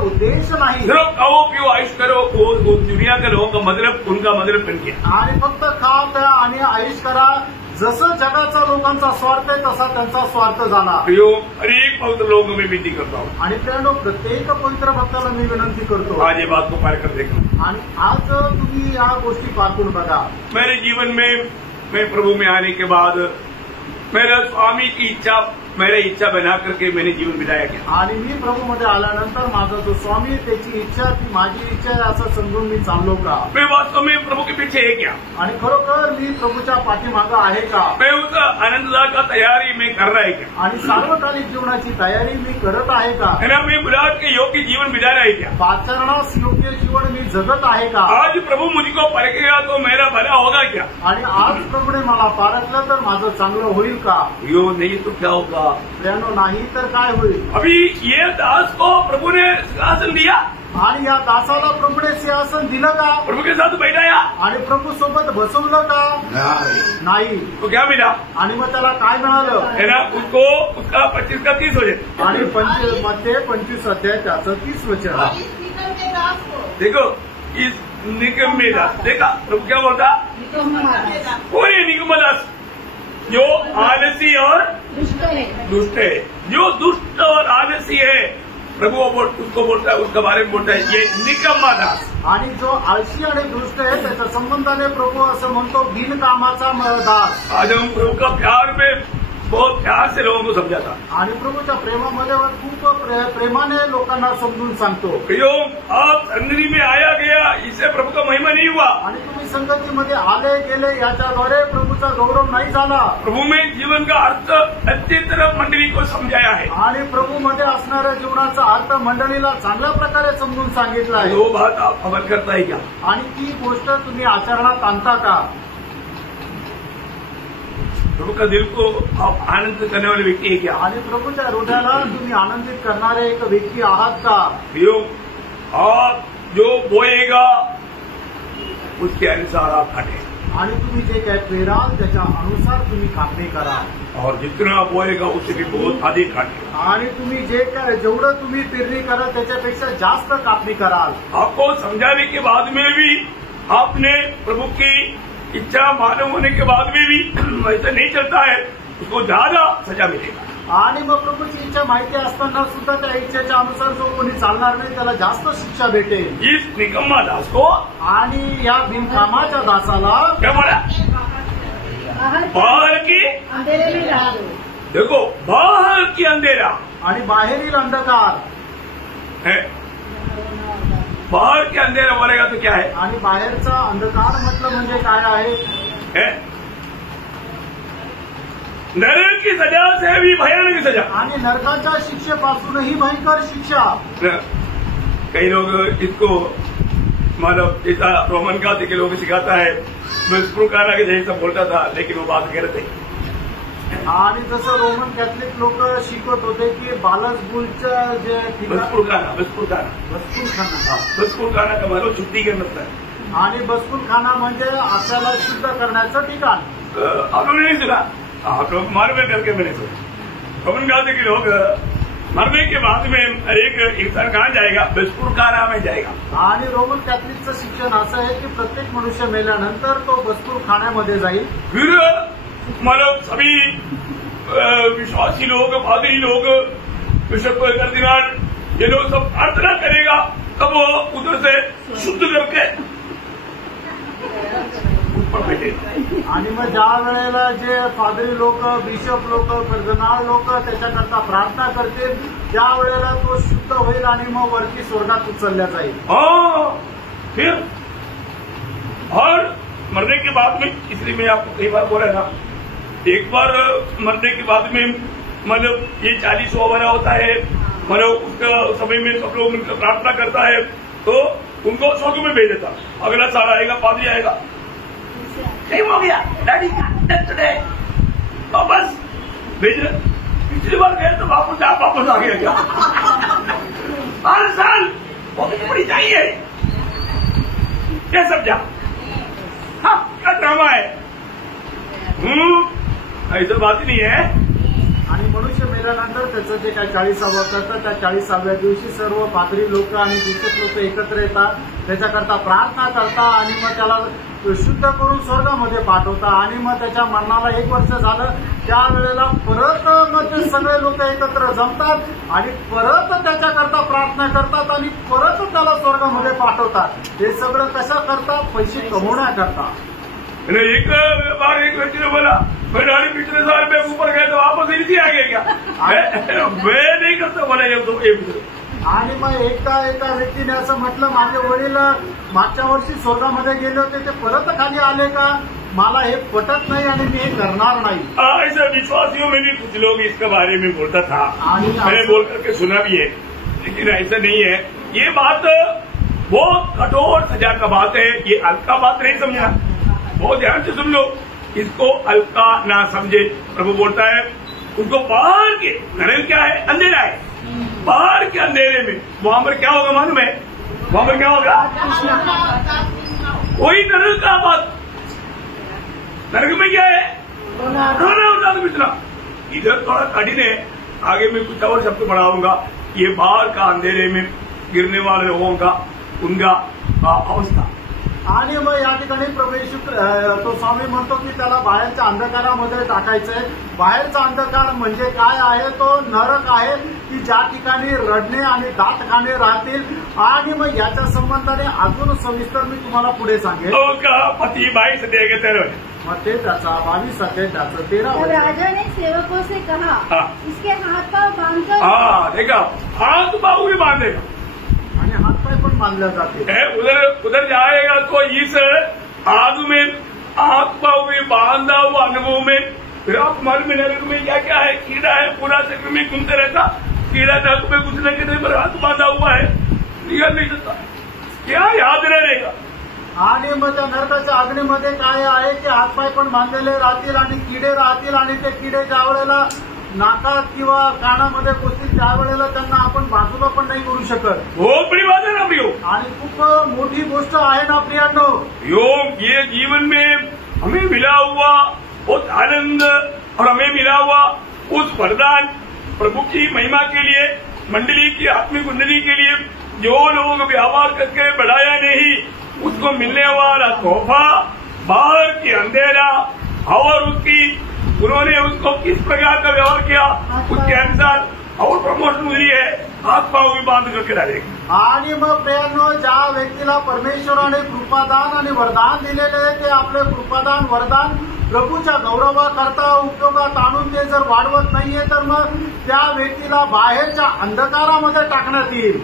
उद्देश नाही. सिर्फ खाओ पिओ आयुष करो, वो दुनिया के लोगों का मतलब, उनका मतलब बन गया. आणि फक्त खा प्या आणि आयुष करा. जसं जगाचा लोकांचा स्वार्थ आहे तसा त्यांचा स्वार्थ झाला. प्रियो, हर एक पवित्र लोगों में विनती करता हूँ, आणि त्यानो प्रत्येक पवित्र भक्ताला मी विनंती करतो. आज ये बात को पार कर देखना. आणि आज तुम्ही या गोष्टी पारखून बघा. मेरे जीवन में मैं प्रभु में आने के बाद मेरा स्वामी की इच्छा, मेरी इच्छा बना करके मैंने जीवन बिताया गया. आणि मी प्रभूमध्ये आल्यानंतर माझा जो स्वामी त्याची इच्छा ती माझी इच्छा आहे असं समजून मी चाललो का. मैं वास्तव में प्रभु के पीछे है क्या? आणि खरोखर मी प्रभूच्या पाठीमागं आहे का. मैं उस आनंददायक का तैयारी में कर रहा है क्या? आणि सार्वकालिक जीवनाची तयारी मी करत आहे का. है ना, मैं मुराद के योग्य जीवन बिता रहा है क्या? पाचरणास योग्य जीवन मी जगत आहे का. आज प्रभु मुझको परखेगा तो मेरा भला होगा क्या? आणि आज प्रभूने मला पारखलं तर माझं चांगलं होईल का. यो नहीं तो क्या होगा? प्रियानो नाही तर काय होईल. अभी ये दास को प्रभु ने सिंहासन दिया आणि या दासाला प्रभूने सिंहासन दिलं का. प्रभु के साथ बैठाया आणि प्रभू सोबत बसवलं का. नाही. तो क्या मिला? आणि मग त्याला काय मिळालं. है ना, उसको उसका 25 का 30 हो जाए. आणि 25 अध्याय त्याचं 30 वचन. और इस निकम के दास को देखो, इस निगम में दास देखा प्रभु क्या बोलता? निकम के दास पूरे निगम दास जो आलसी और दुष्ट है. दुष्ट है, जो दुष्ट और आलसी है, प्रभु उसको बोलता है, उसके बारे में बोलता है ये निकम्मा दास. आणि जो आळशी आणि दृष्ट आहे त्याच्या संबंधाने प्रभू असं म्हणतो बिनकामाचा दास. आज हम प्रभु का प्यार में बहुत प्यार से लोगों को समझाता. आणि प्रभूच्या प्रेमामध्ये खूप प्रेमाने लोकांना समजून सांगतो. प्रियो, आप सन्निधि में आया गया, इससे प्रभु का महिमा नहीं हुआ. आणि तुम्ही संगतीमध्ये आले गेले याच्याद्वारे प्रभूचा गौरव नाही झाला. प्रभु में जीवन का अर्थ अच्छी तरह मंडली को समझाया है. आणि प्रभूमध्ये असणाऱ्या जीवनाचा अर्थ मंडळीला चांगल्या प्रकारे समजून सांगितला आहे. वो बात आप अमल करता है क्या? आणि ती गोष्ट तुम्ही आचरणात आणता का. प्रभु का दिल को आप आनंद करने वाले व्यक्ति है क्या? आणि प्रभूच्या हृदयाला तुम्ही आनंदित करणारे एक व्यक्ती आहात का. प्रियो, आप जो बोएगा उसके अनुसार आप काटे. आणि तुम्ही जे काय पेराल त्याच्या अनुसार तुम्ही कापणी करा. और जितना बोएगा उससे भी बहुत अधिक काटे. आणि तुम्ही जे काय जेवढं तुम्ही पेरणी कराल त्याच्यापेक्षा जास्त कापणी कराल. आपको समझाने के बाद में भी आपने प्रभु की इच्छा मालूम होने के बाद में भी वैसा नहीं चलता है, उसको ज्यादा सजा मिलेगा. आणि मग प्रभूची इच्छा माहिती असताना सुद्धा त्या इच्छेच्या अनुसार जो कोणी चालणार नाही त्याला जास्त शिक्षा भेटेल. इस निकम्मा दास को, आणि या बिनकामाच्या दासाला क्या बोला? बाहर की अंधेरे में रहा दो. देखो, बाहर की अंधेरा आणि बाहेरील अंधकार. है. बाहर के अंधेरा बोलेगा तो क्या है? आणि बाहेरचा अंधकार म्हटलं म्हणजे काय आहे. है? नरक की सजा से भी भयानक सजा. आणि नरकाच्या शिक्षेपासूनही भयंकर शिक्षा. कई लोग इसको मतलब ऐसा रोमन काथे के लोग सिखाता है, बसपुरकाना के जैसा बोलता था, लेकिन वो बात गलत है. आणि जसं रोमन कॅथलिक लोक शिकवत होते की बालसबुलच्या जे बसपुरखाना का मतलब शुद्धीकरण होता है. आणि बसकुलखाना म्हणजे आपल्याला शुद्ध करण्याचं ठिकाण. आप लोगों ने नहीं सुना? आप लोग मालूम करके मैंने सुना. रोमन काथे के लोग मरने के बाद में एक इंसान कहाँ जाएगा? बसपुरखाना में जाएगा. आणि रोमन कॅथलिकचं शिक्षण असं आहे की प्रत्येक मनुष्य मेल्यानंतर तो बसपुरखान्यामध्ये जाईल. फिर मतलब सभी विश्वासी लोग, पादरी लोग, बिशप कर्दिनाल, ये लोग सब प्रार्थना करेगा, तब वो उधर से शुद्ध करके ऊपर बैठेगा. आणि मग ज्या वेळेला जे पादरी लोक, बिशप लोक, कर्दिनाल लोक त्याच्याकरता प्रार्थना करतील त्या वेळेला तो शुद्ध होईल आणि मग वरती स्वर्गात उचलल्या जाईल. फिर और मरने के बाद में, इसलिए मैं आपको कई बार बोला ना, एक बार मरने के बाद में मतलब ये 40वां वाला होता है, मतलब उसका समय में सब लोग उनका प्रार्थना करता है तो उनको स्वर्ग में भेज देता. अगला साल आएगा, पादरी आएगा, टाइम हो गया डैडी का, बस भेज रहे. पिछली बार गए तो वापस आ गया क्या? हर साल बहुत बड़ी चाहिए. क्या समझा? हाँ, क्या ड्रामा है? ऐसा बात नहीं है. आणि मनुष्य मनुष्य मेल्यानंतर त्याचं जे काही 40वावं करतं, त्या 40व्या दिवशी सर्व पादरी लोक आणि दूषित लोक एकत्र येतात, त्याच्याकरता प्रार्थना करतात आणि मग त्याला शुद्ध करून स्वर्गामध्ये पाठवतात. आणि मग त्याच्या मरणाला 1 वर्ष झालं, त्यावेळेला परत मग ते सगळे लोक एकत्र जमतात आणि परत त्याच्याकरता प्रार्थना करतात आणि परत त्याला स्वर्गामध्ये पाठवतात. हे सगळं कसं करतात? पैसे कमवण्याकरता. एक बार एक व्यक्ति ने बोला मैं 50 साल में ऊपर गया तो वापस इसी आ गया क्या? मैं नहीं करता बोला ये तो आणि मग एका व्यक्तीने असं म्हटलं, माझे वडील मागच्या वर्षी स्वर्गामध्ये गेले होते, ते परत खाली आले का? मला हे पटत नाही आणि मी हे करणार नाही. ऐसा विश्वासियों में भी कुछ लोग इसके बारे में बोलता था, मैंने बोल करके सुना भी है, लेकिन ऐसा नहीं है. ये बात बहुत कठोर सजा का बात है, ये हल्का बात नहीं समझना. बहुत ध्यान से सुन लो, इसको हल्का ना समझे. प्रभु बोलता है उनको बाहर के नरक क्या है? अंधेरा है. बाहर के अंधेरे में वहां पर क्या होगा मालूम है? वहां पर क्या होगा? कोई नरक का बात. नरक में क्या है? रोना होता है मित्रा. इधर थोड़ा कठिन है, आगे मैं कुछ और शब्द बढ़ाऊंगा. ये बाहर का अंधेरे में गिरने वाले लोगों का उनका अवस्था. आणि मग या ठिकाणी प्रभू येशू तो स्वामी म्हणतो की त्याला बाहेरच्या अंधकारामध्ये टाकायचंय. बाहेरचा अंधकार म्हणजे काय आहे? तो नरक आहे की ज्या ठिकाणी रडणे आणि दात खाणे राहतील. आणि मग याच्या संबंधाने अजून सविस्तर मी तुम्हाला पुढे सांगेन. पति 22 अध्याय के 13 मग ते त्याचा 22 अध्याय त्याचं 13. राजा ने सेवकों से कहा, इसके हाथ पांव बांधकर. हाँ देखा, हाथ पाँव भी बांधेगा आणि हातपाय पण बांधले जाते. उधर जाएगा तो इस आग में हाथ पाँव भी बांधा हुआ अनुभव में. फिर आप मालूम है नरक में क्या क्या है? कीड़ा है, पूरा शरीर में घूमते रहता. कीड़ा नाक में घुसने के लिए पर हाथ बांधा हुआ है, निकल नहीं सकता. क्या याद रहेगा? आणि मग त्या नरकाच्या अग्नीमध्ये काय आहे की हातपाय पण बांधलेले राहतील आणि किडे राहतील. आणि ते किडे ज्या वेळेला नाकात किंवा कानामध्ये घुसतील त्यावेळेला त्यांना आपण बाजूला पण नाही करू शकत. बहुत बड़ी बात है ना प्रियो, आणि खूप मोठी गोष्ट आहे ना प्रियांनो. योग ये जीवन में हमें मिला हुआ बहुत आनंद और हमें मिला हुआ उस वरदान प्रभु की महिमा के लिए, मंडली की आत्मिक उन्नति के लिए जो लोग व्यवहार करके बढ़ाया नहीं, उसको मिलने वाला तोहफा बाहर की अंधेरा और उसकी उन्होंने उसको किस प्रकार का व्यवहार किया उसके अनुसार और प्रमोशन मिली है. हाथ पाँव भी बांध करके डालेंगे. आणि मग प्रियांनो, ज्या व्यक्तीला परमेश्वराने कृपादान आणि वरदान दिलेले आहे ते आपले कृपादान वरदान प्रभूच्या गौरवाकरता उपयोगात आणून ते जर वाढवत नाहीये तर मग त्या व्यक्तीला बाहेरच्या अंधकारामध्ये टाकण्यात येईल.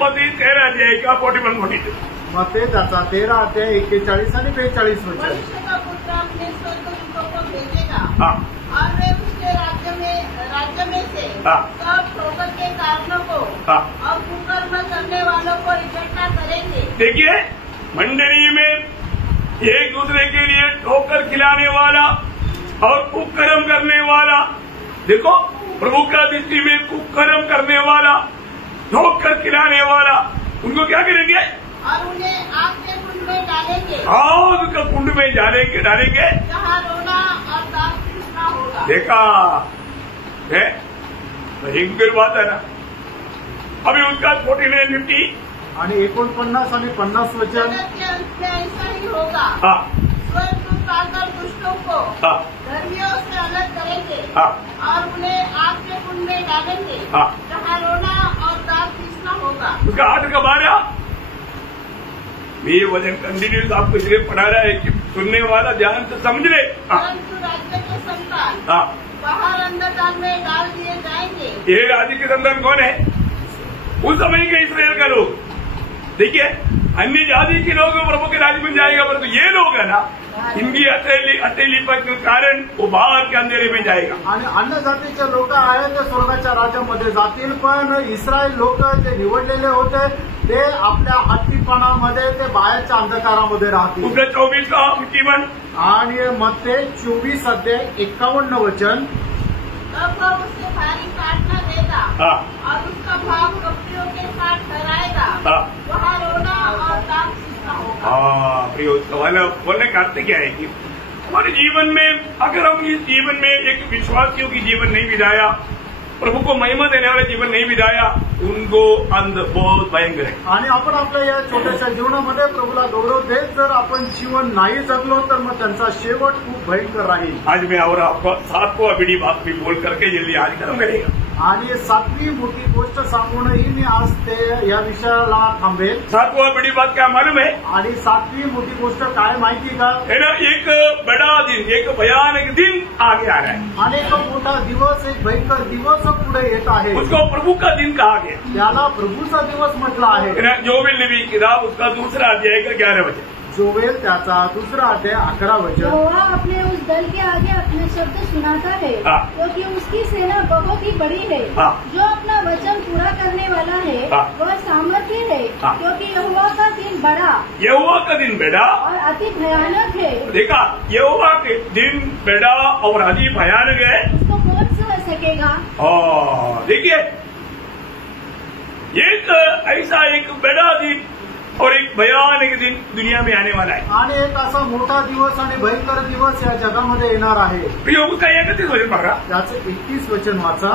मती 13 अध्याय का 41-42. मग ते त्याचा 13 अध्याय 41 आणि 42 वचन. मनुष्य का पुत्र अपने स्वर्गदूतों को भेजेगा हाँ. और वे उसके राज्य में से हाँ. सब ठोकर के कारणों को हाँ. और कुकर्म करने वालों को इकट्ठा करेंगे. देखिए, मंडली में एक दूसरे के लिए ठोकर खिलाने वाला और कुकर्म करने वाला. देखो, प्रभु का दृष्टि में कुकर्म करने वाला, ठोकर खिलाने वाला, उनको क्या करेंगे? और उन्हें आग के कुंड में डालेंगे. आग का कुंड में डालेंगे जहाँ रोना और दांत पीसना होगा. देखा है, भयंकर बात है ना. अभी उसका 49-50 आणि 49 आणि 50 वचन. जगत के अंत में ऐसा ही होगा. हाँ. स्वर्गदूत आकर दुष्टों को हाँ. धर्मियों से अलग करेंगे. हाँ. और उन्हें आग के कुंड में डालेंगे. हाँ. जहाँ रोना और दांत पीसना होगा. उसका हाथ कब आ रहा? ये वजन कंटिन्यूस आपको इसलिए पढ़ा रहा है कि सुनने वाला ध्यान से समझ ले. परंतु राज्य के संतान हाँ. बाहर अंधकार में डाल दिए जाएंगे. ये राज्य के संतान कौन है? उस समय के इसराइल का लोग. देखिए, अन्य जाति के लोग प्रभु के राज्य में जाएगा, परंतु ये लोग है ना, इनकी अटेलीपा के कारण वो बाहर के अंधेरे में जाएगा. आणि अन्य जातीचे लोक आहेत ते स्वर्गाच्या राज्यामध्ये जातील. पण इस्रायल लोक जे निवडलेले होते ते आपल्या हत्तीपणामध्ये ते बाहेरच्या अंधकारामध्ये राहतील. उसका 24-51. आणि मत्ते 24 अध्याय 51 वचन. तब वह उससे भारी काटना देगा. हाँ. और उसका भाव कपड़ियों के साथ ठहराएगा. हाँ. वहाँ रोना और दांत पीसना होगा. हाँ, प्रियो, बोलने का अर्थ क्या है कि हमारे जीवन में अगर हम इस जीवन में एक विश्वासियों की जीवन नहीं बिताया, प्रभु को महिमा देने वाला जीवन नहीं बिताया उनको अंत बहुत भयंकर है। आणि आपण आपल्या या छोट्याशा जीवनामध्ये प्रभूला गौरव देत जर आपण जीवन नाही जगलो तर मग त्यांचा शेवट खूप भयंकर राहील। आज मैं और आपको 7वां बड़ी बात भी बोल करके जल्दी आज खत्म करेगा। आणि 7वी मोठी गोष्ट सांगूनही मी आज ते या विषयाला थांबेल। 7वां बड़ी बात क्या मालूम है? आणि 7वी मोठी गोष्ट काय माहिती का? है ना, एक बड़ा दिन, एक भयानक दिन आगे आ रहा है। आणि एक मोठा दिवस, एक भयंकर दिवस पुढे येत आहे। उसको प्रभु का दिन कहा गया। त्याला प्रभूचा दिवस म्हटला आहे। है ना, जोवेल नबी की किताब उसका 2 अध्याय का 11 वचन। जोवेल त्याचा 2 अध्याय 11 वचन। यहोवा अपने उस दल के आगे अपने शब्द सुनाता है, क्योंकि उसकी सेना बहुत ही बड़ी है। जो अपना वचन पूरा करने वाला है वह सामर्थ्य है, क्योंकि यहोवा का दिन बड़ा, यहोवा का दिन बड़ा और अति भयानक है। देखा, यहोवा के दिन बड़ा और अति भयानक है, उसको कौन सह सकेगा? देखिए, एक ऐसा एक बड़ा दिन और एक भयानक दिन दुनिया में आने वाला है। आणि एक असा मोठा दिवस आणि भयंकर दिवस या जगामध्ये येणार आहे। प्रिय, उसका 31 वचन पढ़ा, त्याचं 31 वचन वाचा।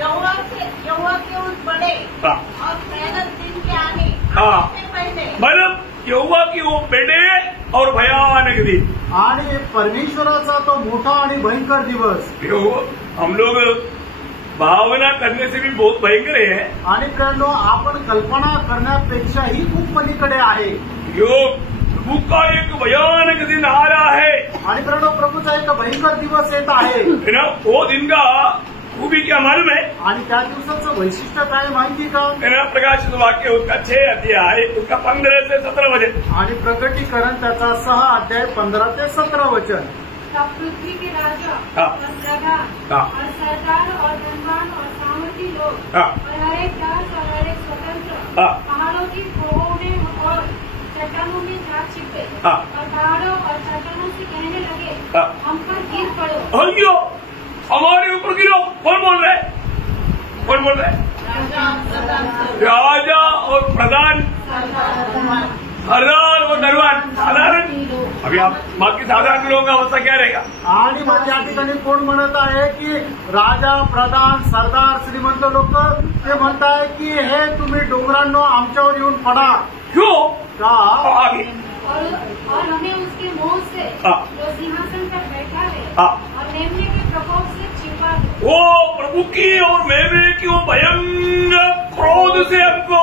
यहोवा के उस बड़े और भयानक दिन के आने से पहले, मतलब यहोवा की वो बड़े और भयानक दिन, आणि परमेश्वराचा तो मोठा आणि भयंकर दिवस। हम लोग भावना करने से भी बहुत भयंकर है। आणि प्रियांनो, आपण कल्पना करण्यापेक्षाही खूप पलीकडे आहे। यो प्रभु का एक भयानक दिन आ रहा है। आणि प्रियांनो, प्रभूचा एक भयंकर दिवस येत आहे। है ना, वो दिन का खूबी क्या मालूम है? आणि त्या दिवसाचं वैशिष्ट्य काय माहिती का? है ना, प्रकाशित वाक्य उसका 6 अध्याय उसका 15 से 17 वचन। आणि प्रकटीकरण त्याचा 6 अध्याय 15 ते 17 वचन। तब पृथ्वी के राजा और प्रधान और सरदार और धनवान और सामर्थी लोग और हर एक दास और हर एक स्वतंत्र पहाड़ों की गुफाओं में और चट्टानों में जा छिपे और पहाड़ों और चट्टानों से कहने लगे, हम पर गिर पड़ो। अयो, हमारे ऊपर गिरो। कौन बोल रहे? कौन बोल रहे? राजा और प्रधान, सरदार और धनवान। साधारण, अभी आप बाकी साधारण लोगों का अवस्था क्या रहेगा? आणि मग या ठिकाणी कोण म्हणत आहे की राजा, प्रधान, सरदार, श्रीमंत लोक ते म्हणताय की हे तुम्ही डोंगरांनो आमच्यावर येऊन पडा। क्यों? का? आगे और हमें उसके मुंह से जो सिंहासन पर बैठा है और मेमने के प्रकोप से छिपा दो। वो प्रभु की और मेमने की वो भयंकर क्रोध से हमको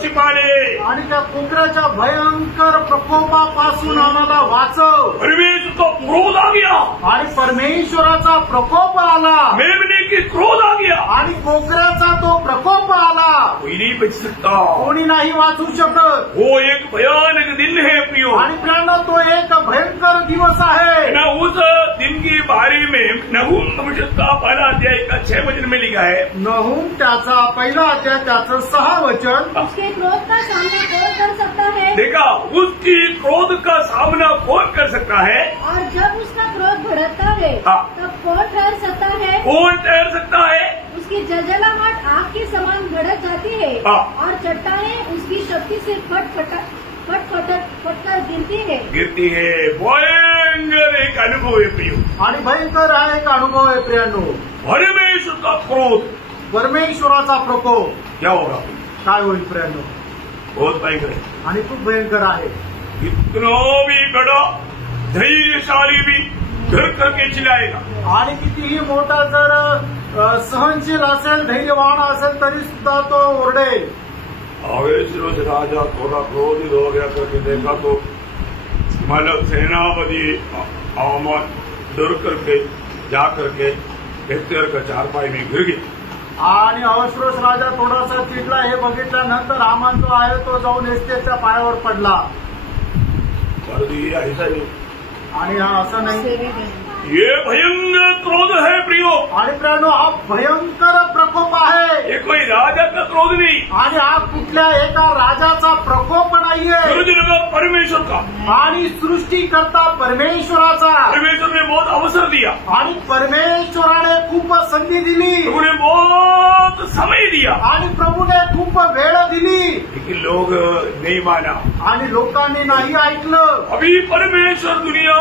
छिपा ले। आणि त्या कुकऱ्याच्या भयंकर प्रकोपापासून आम्हाला वाचव। परमेश्वर का क्रोध आ गया आणि परमेश्वराचा प्रकोप आला। मेमने की क्रोध आ गया आणि कोकऱ्याचा तो प्रकोप आला। कोई नहीं बच सकता। कोणी नाही वाचू शकत। वो एक भयानक दिन है प्रियो। आणि प्रियांनो, तो एक भयंकर दिवस आहे। ना उस दिन के बारे में नहूम नबूवत का 1 अध्याय का 6 वचन में लिखा है। नहूम त्याचा 1 अध्याय त्याचं 6 वचन। उसके क्रोध का सामना कौन कर सकता है? देखा, उसकी क्रोध का सामना कौन कर सकता है? और जब उसका क्रोध भड़कता है तब कौन ठहर सकता है? कौन ठहर सकता है? उसकी जलजलाहट आग के समान भड़क जाती है और चट्टानें उसकी शक्ति से फटकर गिरती है। भयंकर एक अनुभव है प्रियो। आणि भयंकर हा एक अनुभव आहे प्रियांनो। परमेश्वर का क्रोध, परमेश्वराचा प्रकोप क्या होगा? काय होईल प्रियांनो? बहुत भयंकर है। आणि खूप भयंकर आहे। इतना भी बड़ा धैर्यशाली भी डर करके चिल्लाएगा। आणि कितीही मोठा जर सहनशील असेल, धैर्यवान असेल तरी सुद्धा तो ओरडेल। अवेश्रोज राजा थोड़ा क्रोधित हो गया करके देखा तो मतलब सेनापति आमन डर करके जा करके एस्तेर का चारपाई में गिर गया। आणि अहश्रोस राजा थोडासा चिडला। हे बघितल्यानंतर हामान जो आहे तो जाऊन एस्तेरच्या पायावर पडला। परंतु ये ऐसा नहीं, आणि हा असं नाही, ये भयंकर क्रोध है प्रियो। आणि प्रियांनो, हा भयंकर प्रकोप आहे। ये कोई राजा का क्रोध नहीं, आणि हा कुठल्या एका राजाचा प्रकोप नाहीये, सृजनकर परमेश्वर का। आणि सृष्टीकर्ता परमेश्वराचा। परमेश्वर ने बहुत अवसर दिया आणि परमेश्वराने खूप संधी दिली। प्रभु ने बहुत समय दिया आणि प्रभूने खूप वेळ दिली, लेकिन लोग नहीं माना। आणि लोकांनी नाही ऐकलं। अभी परमेश्वर दुनिया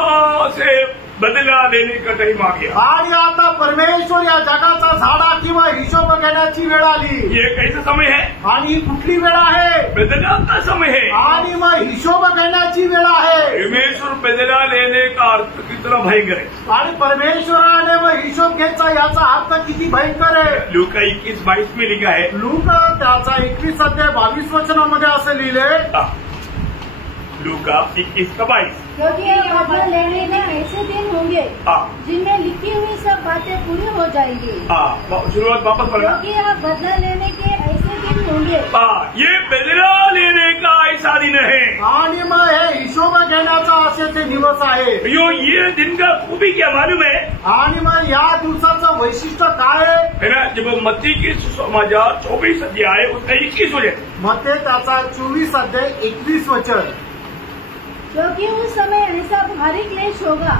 से बदला लेने का टाइम आ गया। आणि आता परमेश्वर या जगाचा झाडा किंवा हिशोब घेण्याची वेळ आली। ये कैसा समय है? आणि कुठली वेळ आहे? बदला का समय है। आणि मग हिशोब घेण्याची वेळ आहे। परमेश्वर बदला लेने का अर्थ कितना भयंकर है। आणि परमेश्वराने मग हिशोब घ्यायचा याचा अर्थ किती भयंकर आहे। लूका 21-22 में लिखा है। लूका त्याचा 21 अध्याय 22 वचनामध्ये असं लिहिले। लूका 21-22। क्योंकि अब बदला लेने के ऐसे दिन होंगे जिनमें लिखी हुई सब बातें पूरी हो जाएंगी। शुरुआत वापस पढ़ना। क्योंकि अब बदला लेने के ऐसे दिन होंगे। ये बदला लेने का ऐसा दिन है। आणि मग हे हिशोब घेण्याचा असे ते दिवस आहे। ये दिन का खूबी क्या मालूम है? आणि मग या दिवसाचं वैशिष्ट्य काय है ना? जब मत्ती की सुसमाचार 24 अध्याय उसका 21 वचन, मत्ती त्याचा 24 अध्याय 21 वचन। क्योंकि उस समय ऐसा भारी क्लेश होगा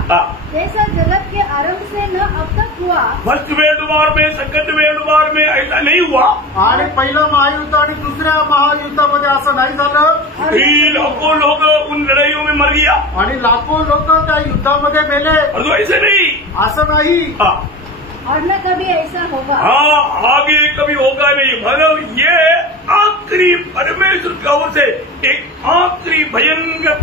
जैसा जगत के आरंभ से न अब तक हुआ। फर्स्ट वर्ल्ड वॉर में, सेकंड वर्ल्ड वॉर में ऐसा नहीं हुआ। आणि पहिलं महायुद्ध आणि दुसऱ्या महायुद्धामध्ये असं नाही झालं। लाखों लोग उन लड़ाइयों में मर गया आणि लाखों लोक त्या युद्धामध्ये मेले। ऐसे नहीं, असं नाही। और न कभी ऐसा होगा। आगे कभी होगा नहीं। मतलब ये आखिरी परमेश्वर की ओर से एक आखिरी भयंकर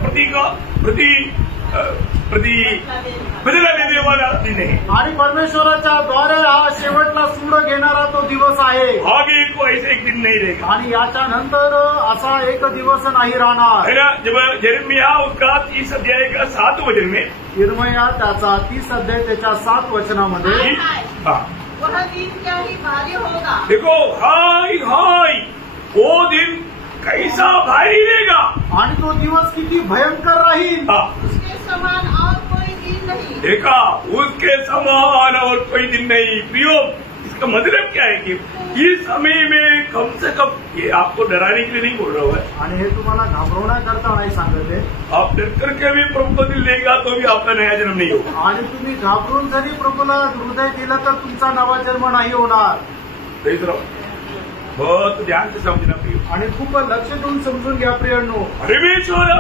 बदला लेने वाला दिन है। आणि परमेश्वराच्या द्वारे हा शेवटला सूड घेणारा तो दिवस आहे। आगे को ऐसे एक दिन नहीं रहेगा। आणि याच्या नंतर असा एक दिवस नाही राहणार है ना? जब यिर्मयाह उसका 30 अध्याय का 7 वचन में, यिर्मयाह त्याचा 30 अध्याय त्याच्या 7 वचनामध्ये, वह दिन क्या ही भारी होगा। देखो, हाय हाय वो दिन कैसा भारी रहेगा। आणि तो दिवस किती भयंकर राहील। उसके समान और कोई दिन नहीं। देखा, उसके समान और कोई दिन नहीं। प्रियो, इसका मतलब क्या है कि इस समय में कम से कम, ये आपको डराने के लिए नहीं बोल रहा हूँ, आणि हे तुम्हाला घाबरवण्याकरता नाही सांगत आहे। आप डर करके भी प्रभु को दिल देगा तो भी आपका नया जन्म नहीं होगा। आणि तुम्ही घाबरून जरी प्रभूला हृदय दिलं तर तुमचा नवा जन्म नाही होणार। बहुत ध्यान से समझना प्रियो, आणि खूप लक्ष देऊन समजून घ्या प्रियांनो। परमेश्वर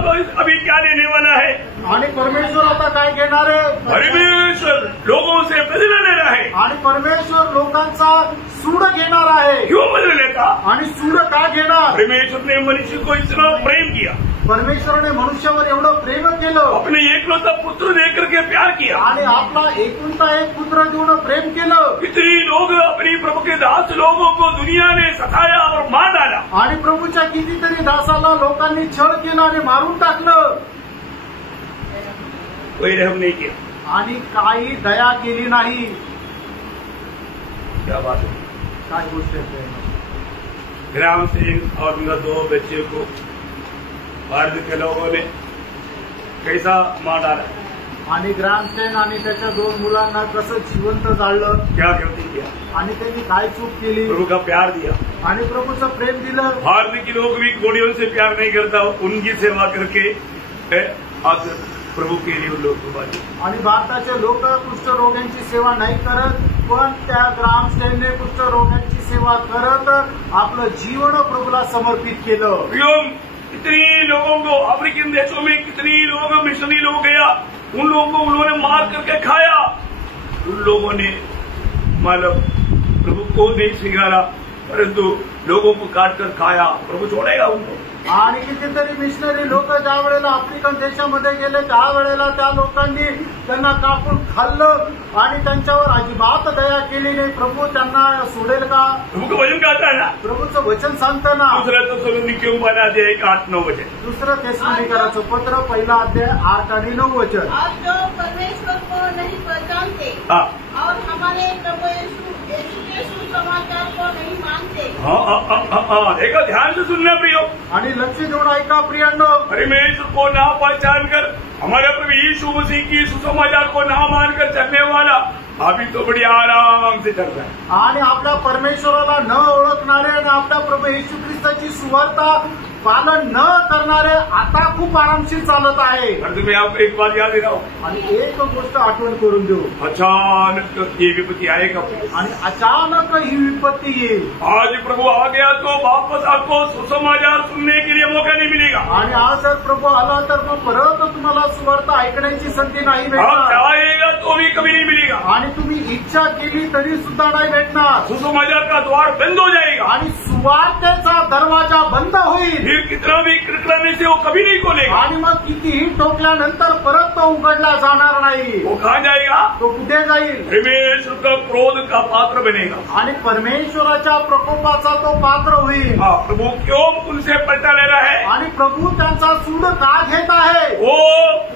अभी क्या देने वाला है? आणि परमेश्वर आता काय घेणार आहे? परमेश्वर लोगों से बदला ले रहा है। आणि परमेश्वर लोकांचा सूड घेणार आहे। क्यों बदला लेता? आणि सूड का घेणार? परमेश्वर ने मनुष्य को इतना प्रेम किया, परमेश्वराने मनुष्यावर एवढं प्रेम केलं, अपने एकलौता पुत्र देकर के प्यार किया, आणि आपला एकुलता एक पुत्र देऊन प्रेम केलं। कितनी लोग अपनी प्रभु के दास लोगों को दुनिया ने सताया और मार डाला। आणि प्रभूच्या कितीतरी दासाला लोकांनी छळ केला आणि मारून टाकलं। कोई रहम नहीं किया आणि काही दया केली नाही। क्या बात है? काय गोष्ट आहे? ग्राम सिंह और उनका 2 बच्चे को भारत के लोगों ने कैसा मार डाला। आणि ग्रामसेन आणि त्याच्या 2 मुलांना कसं जिवंत जाळलं। क्या गलती किया? आणि त्यांनी काय चूक केली? प्रभु का प्यार दिया। आणि प्रभूचं प्रेम दिलं। भारत के लोग भी घोड़ियों से प्यार नहीं करता, उनकी सेवा करके आज प्रभू के लिए उन लोग को बांधे। आणि भारताचे लोक कुष्ठरोग्यांची सेवा नाही करत, पण त्या ग्रामसेनने कुष्ठरोग्यांची सेवा करत आपलं जीवन प्रभूला समर्पित केलं। कितनी लोगों को अफ्रीकन देशों में कितनी लोग मिशनरी लोग गया, उन लोगों को उन्होंने मार करके खाया। उन लोगों ने मतलब प्रभु को नहीं स्वीकारा, परंतु लोगों को काट कर खाया। प्रभु छोड़ेगा उनको। आणि कितीतरी मिशनरी लोक ज्या वेळेला आफ्रिकन देशामध्ये गेले त्यावेळेला त्या लोकांनी त्यांना कापून खाल्लं आणि त्यांच्यावर अजिबात दया केली नाही। प्रभू त्यांना सोडेल का? प्रभू वचन कहता है ना, प्रभूचं वचन सांगतं ना, दूसरा तेसलोनिकियों वाला अध्याय 8-9 वचन, दुसरं तेसलोनिकराचं पत्र 1 अध्याय 8 आणि 9 वचन। आप जो परमेश्वर को नहीं पहचानते और हमारे प्रभु यीशु के सुसमाचार को नहीं मानते। देखो, ध्यान से सुनना प्रियो, आणि लक्ष देऊन ऐका प्रियांनो। परमेश्वर को ना पहचान कर, हमारे प्रभु यीशु मसीह की सुसमाचार को ना मानकर चलने वाला अभी तो बड़ी आराम से चल रहा है। आणि आपल्या परमेश्वराला न ओळखणारे आणि आपल्या प्रभू येशू ख्रिस्ताची सुवार्ता पालन न करणारे आता खूप आरामशीर चालत आहे. और तुम्हें आपको एक बात याद दिलाओ, आणि एक गोष्ट आठवण करून देऊ, अचानक ये विपत्ति आएगा आणि अचानक ही विपत्ती येईल. आज प्रभु आ गया तो वापस आपको सुसमाचार सुनने के लिए मौका नहीं मिलेगा. आणि आज जर प्रभु आला तर मग परत तुम्हाला सुवार्ता ऐकण्याची संधी नाही आप भेटणार. चाहेगा तो भी कभी नहीं मिलेगा. आणि तुम्ही इच्छा केली तरी सुद्धा नाही भेटणार. सुसमाचार का द्वार बंद हो जाएगा. आणि सुवार्तेचा दरवाजा बंद होईल. फिर कितना भी खटखटाने से वो कभी नहीं खोलेगा. आणि मग कितीही टोकल्यानंतर परत तो उघडला जाणार नाही. वो कहाँ जाएगा? तो कुठे जाईल? परमेश्वर का क्रोध का पात्र बनेगा. आणि परमेश्वराच्या प्रकोपाचा तो पात्र होईल. हाँ, प्रभु क्यों उनसे पलटा ले रहा है? आणि प्रभू त्यांचा सूड का घेत आहे? वो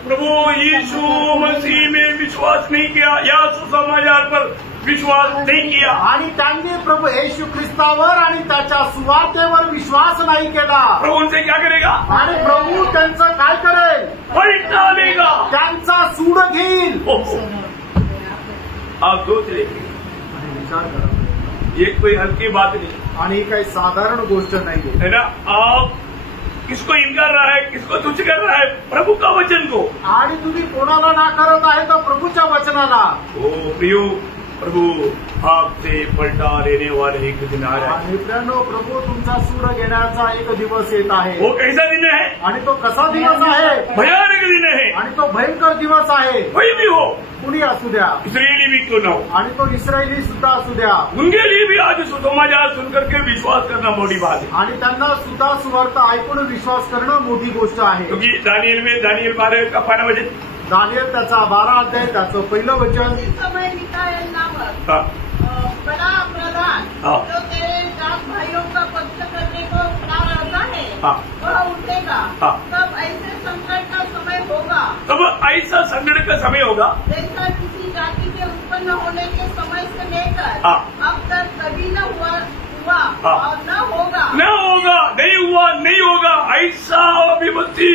प्रभु यीशु मसीह में विश्वास नहीं किया या सुसमाचार पर विश्वास नहीं किया. आणि त्यांनी प्रभू येशू ख्रिस्तावर आणि त्याच्या सुवार्तेवर विश्वास नाही केला. प्रभु उनसे क्या करेगा? आणि प्रभू त्यांचं काय करेल? पलटा लेगा. त्यांचा सूड घेईल. ओहो. आप सोच रहे आणि विचार करा, ये कोई हल्की बात नहीं आणि ही काही साधारण गोष्ट नाहीये. है ना. आप किसको इनकार रहा है, किसको तुच्छ कर रहा है? प्रभु का वचन को. आणि तुम्ही कोणाला नाकारत आहे तर प्रभूच्या वचनाला. ओ प्रियो, प्रभु आपसे पलटा लेने वाले एक दिन आ रहा है. आणि मित्रांनो, प्रभू तुमचा सूड घेण्याचा एक दिवस येत आहे. वो कैसा दिन है? आणि तो कसा दिवस आहे? भयानक दिन है. आणि तो भयंकर दिवस आहे. कोई भी हो, कुणी असू द्या, इसराइली भी क्यों ना हो, आणि तो इस्रायली सुद्धा असू द्या, उनके लिए भी आज सुसमाचार सुनकर के विश्वास करना बड़ी बात है. आणि त्यांना सुद्धा सुवार्ता ऐकून विश्वास करणं मोठी गोष्ट आहे. क्योंकि दानियल 12 का 5 वचन, दानियल त्याचा 12 अध्याय त्याचं पहिलं वचन. इस समय मिकाएल नामक हाँ, बड़ा प्रधान हाँ. जो तेरे 10 भाइयों का पक्ष करने को खड़ा रहता है, हाँ. वह उठेगा. हाँ. तब ऐसे संकट का समय होगा तब ऐसा संकट का समय होगा जैसा किसी जाति के उत्पन्न होने के समय से लेकर हाँ. अब तक कभी न हुआ हाँ. और न होगा. न होगा, नहीं हुआ, नहीं होगा. ऐसा विपत्ति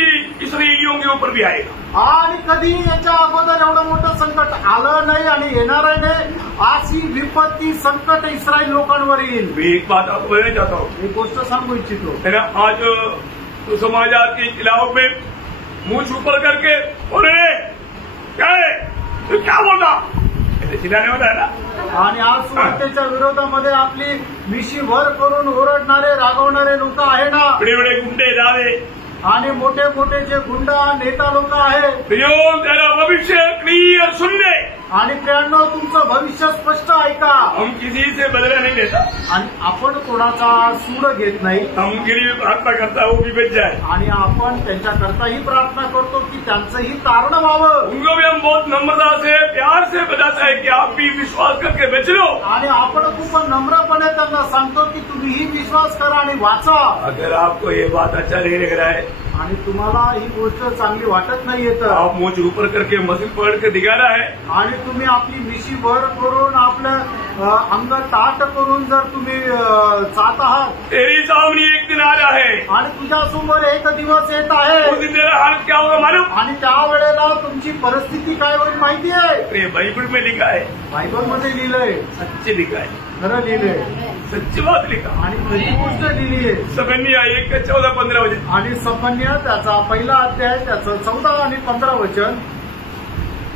इसराइलियों के ऊपर भी आएगा. आणि कधी याच्या अगोदर एवढं मोठं संकट आलं नाही आणि येणार नाही. अशी विपत्ती संकट इस्रायल लोकांवर येईल. मैं एक बात आपको बोलना चाहता हूँ, एक गोष्ट सांगू इच्छितो. है ना. आज सुसमाचार के खिलाफ में मुंह छुपर करके बोले क्या है, तो क्या बोला, चिल्लाने वाला है ना. आणि आज सुवार्तेच्या विरोधामध्ये आपली मिशी भर करून ओरडणारे रागवणारे लोक आहे ना. बड़े बड़े गुंडे जावे आणि मोठे मोठे जे गुंडा नेता लोक आहे. तेरा भविष्य क्लियर सुन ले. आणि त्यांना तुमचं भविष्य स्पष्ट ऐका. हम किसी से बदला नहीं लेता. आणि आपण कोणाचा सूड घेत नाही. हम उनके लिए प्रार्थना करता है वो भी बच जाए. आणि आपण त्यांच्याकरताही प्रार्थना करतो की त्यांचंही तारण व्हावं. उनको भी हम बहुत नम्रता से प्यार से बताता है कि आप भी विश्वास करके बच लो. आणि आपण खूप नम्रपणे त्यांना सांगतो की तुम्हीही विश्वास करा आणि वाचा. अगर आपको ये बात अच्छा नहीं लग रहा है, आणि तुम्हाला ही गोष्ट चांगली वाटत नाहीये तर आप मुझ ऊपर करके मशीन पकड़ के दिखा रहा है, आणि तुम्ही आपली मिशी भर करून आपलं अंग ताट करून जर तुम्ही जात आहात, तेरी सामने एक दिन आ रहा है. आणि तुझ्यासमोर एक दिवस येत आहे. उस दिन तेरा हालत क्या होगा मालूम? आणि त्यावेळेला तुमची परिस्थिती काय होईल माहिती आहे? अरे बाइबल में लिखा है, बायबलमध्ये लिहिलंय, सच्चे लिखा है, खरं लिहिलंय, सच्ची बात लिखा. आणि खरी गोष्ट लिहिली आहे. सफन्या 1:14-15 वचन. आणि सफन्या त्याचा पहिला अध्याय त्याचं 14 आणि 15 वचन.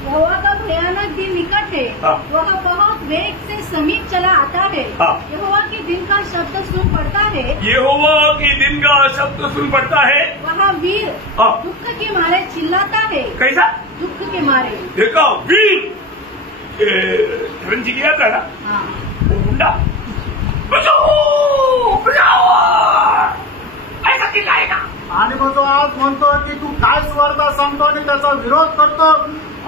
यहोवा का भयानक दिन निकट है, हाँ. वह बहुत वेग से समीप चला आता है. हाँ. यहोवा के दिन का शब्द सुन पड़ता है, यहोवा के दिन का शब्द सुन पड़ता है. वहाँ वीर हाँ. दुख के मारे चिल्लाता है. कैसा? दुख के मारे. देखा वीर जी किया था ना, हाँ. वो गुंडा बचाओ बचाओ ऐसा चिल्लाएगा. आणि मग तो आज म्हणतो की तू काय सुवार्ता सांगतो आणि त्याचा विरोध करतो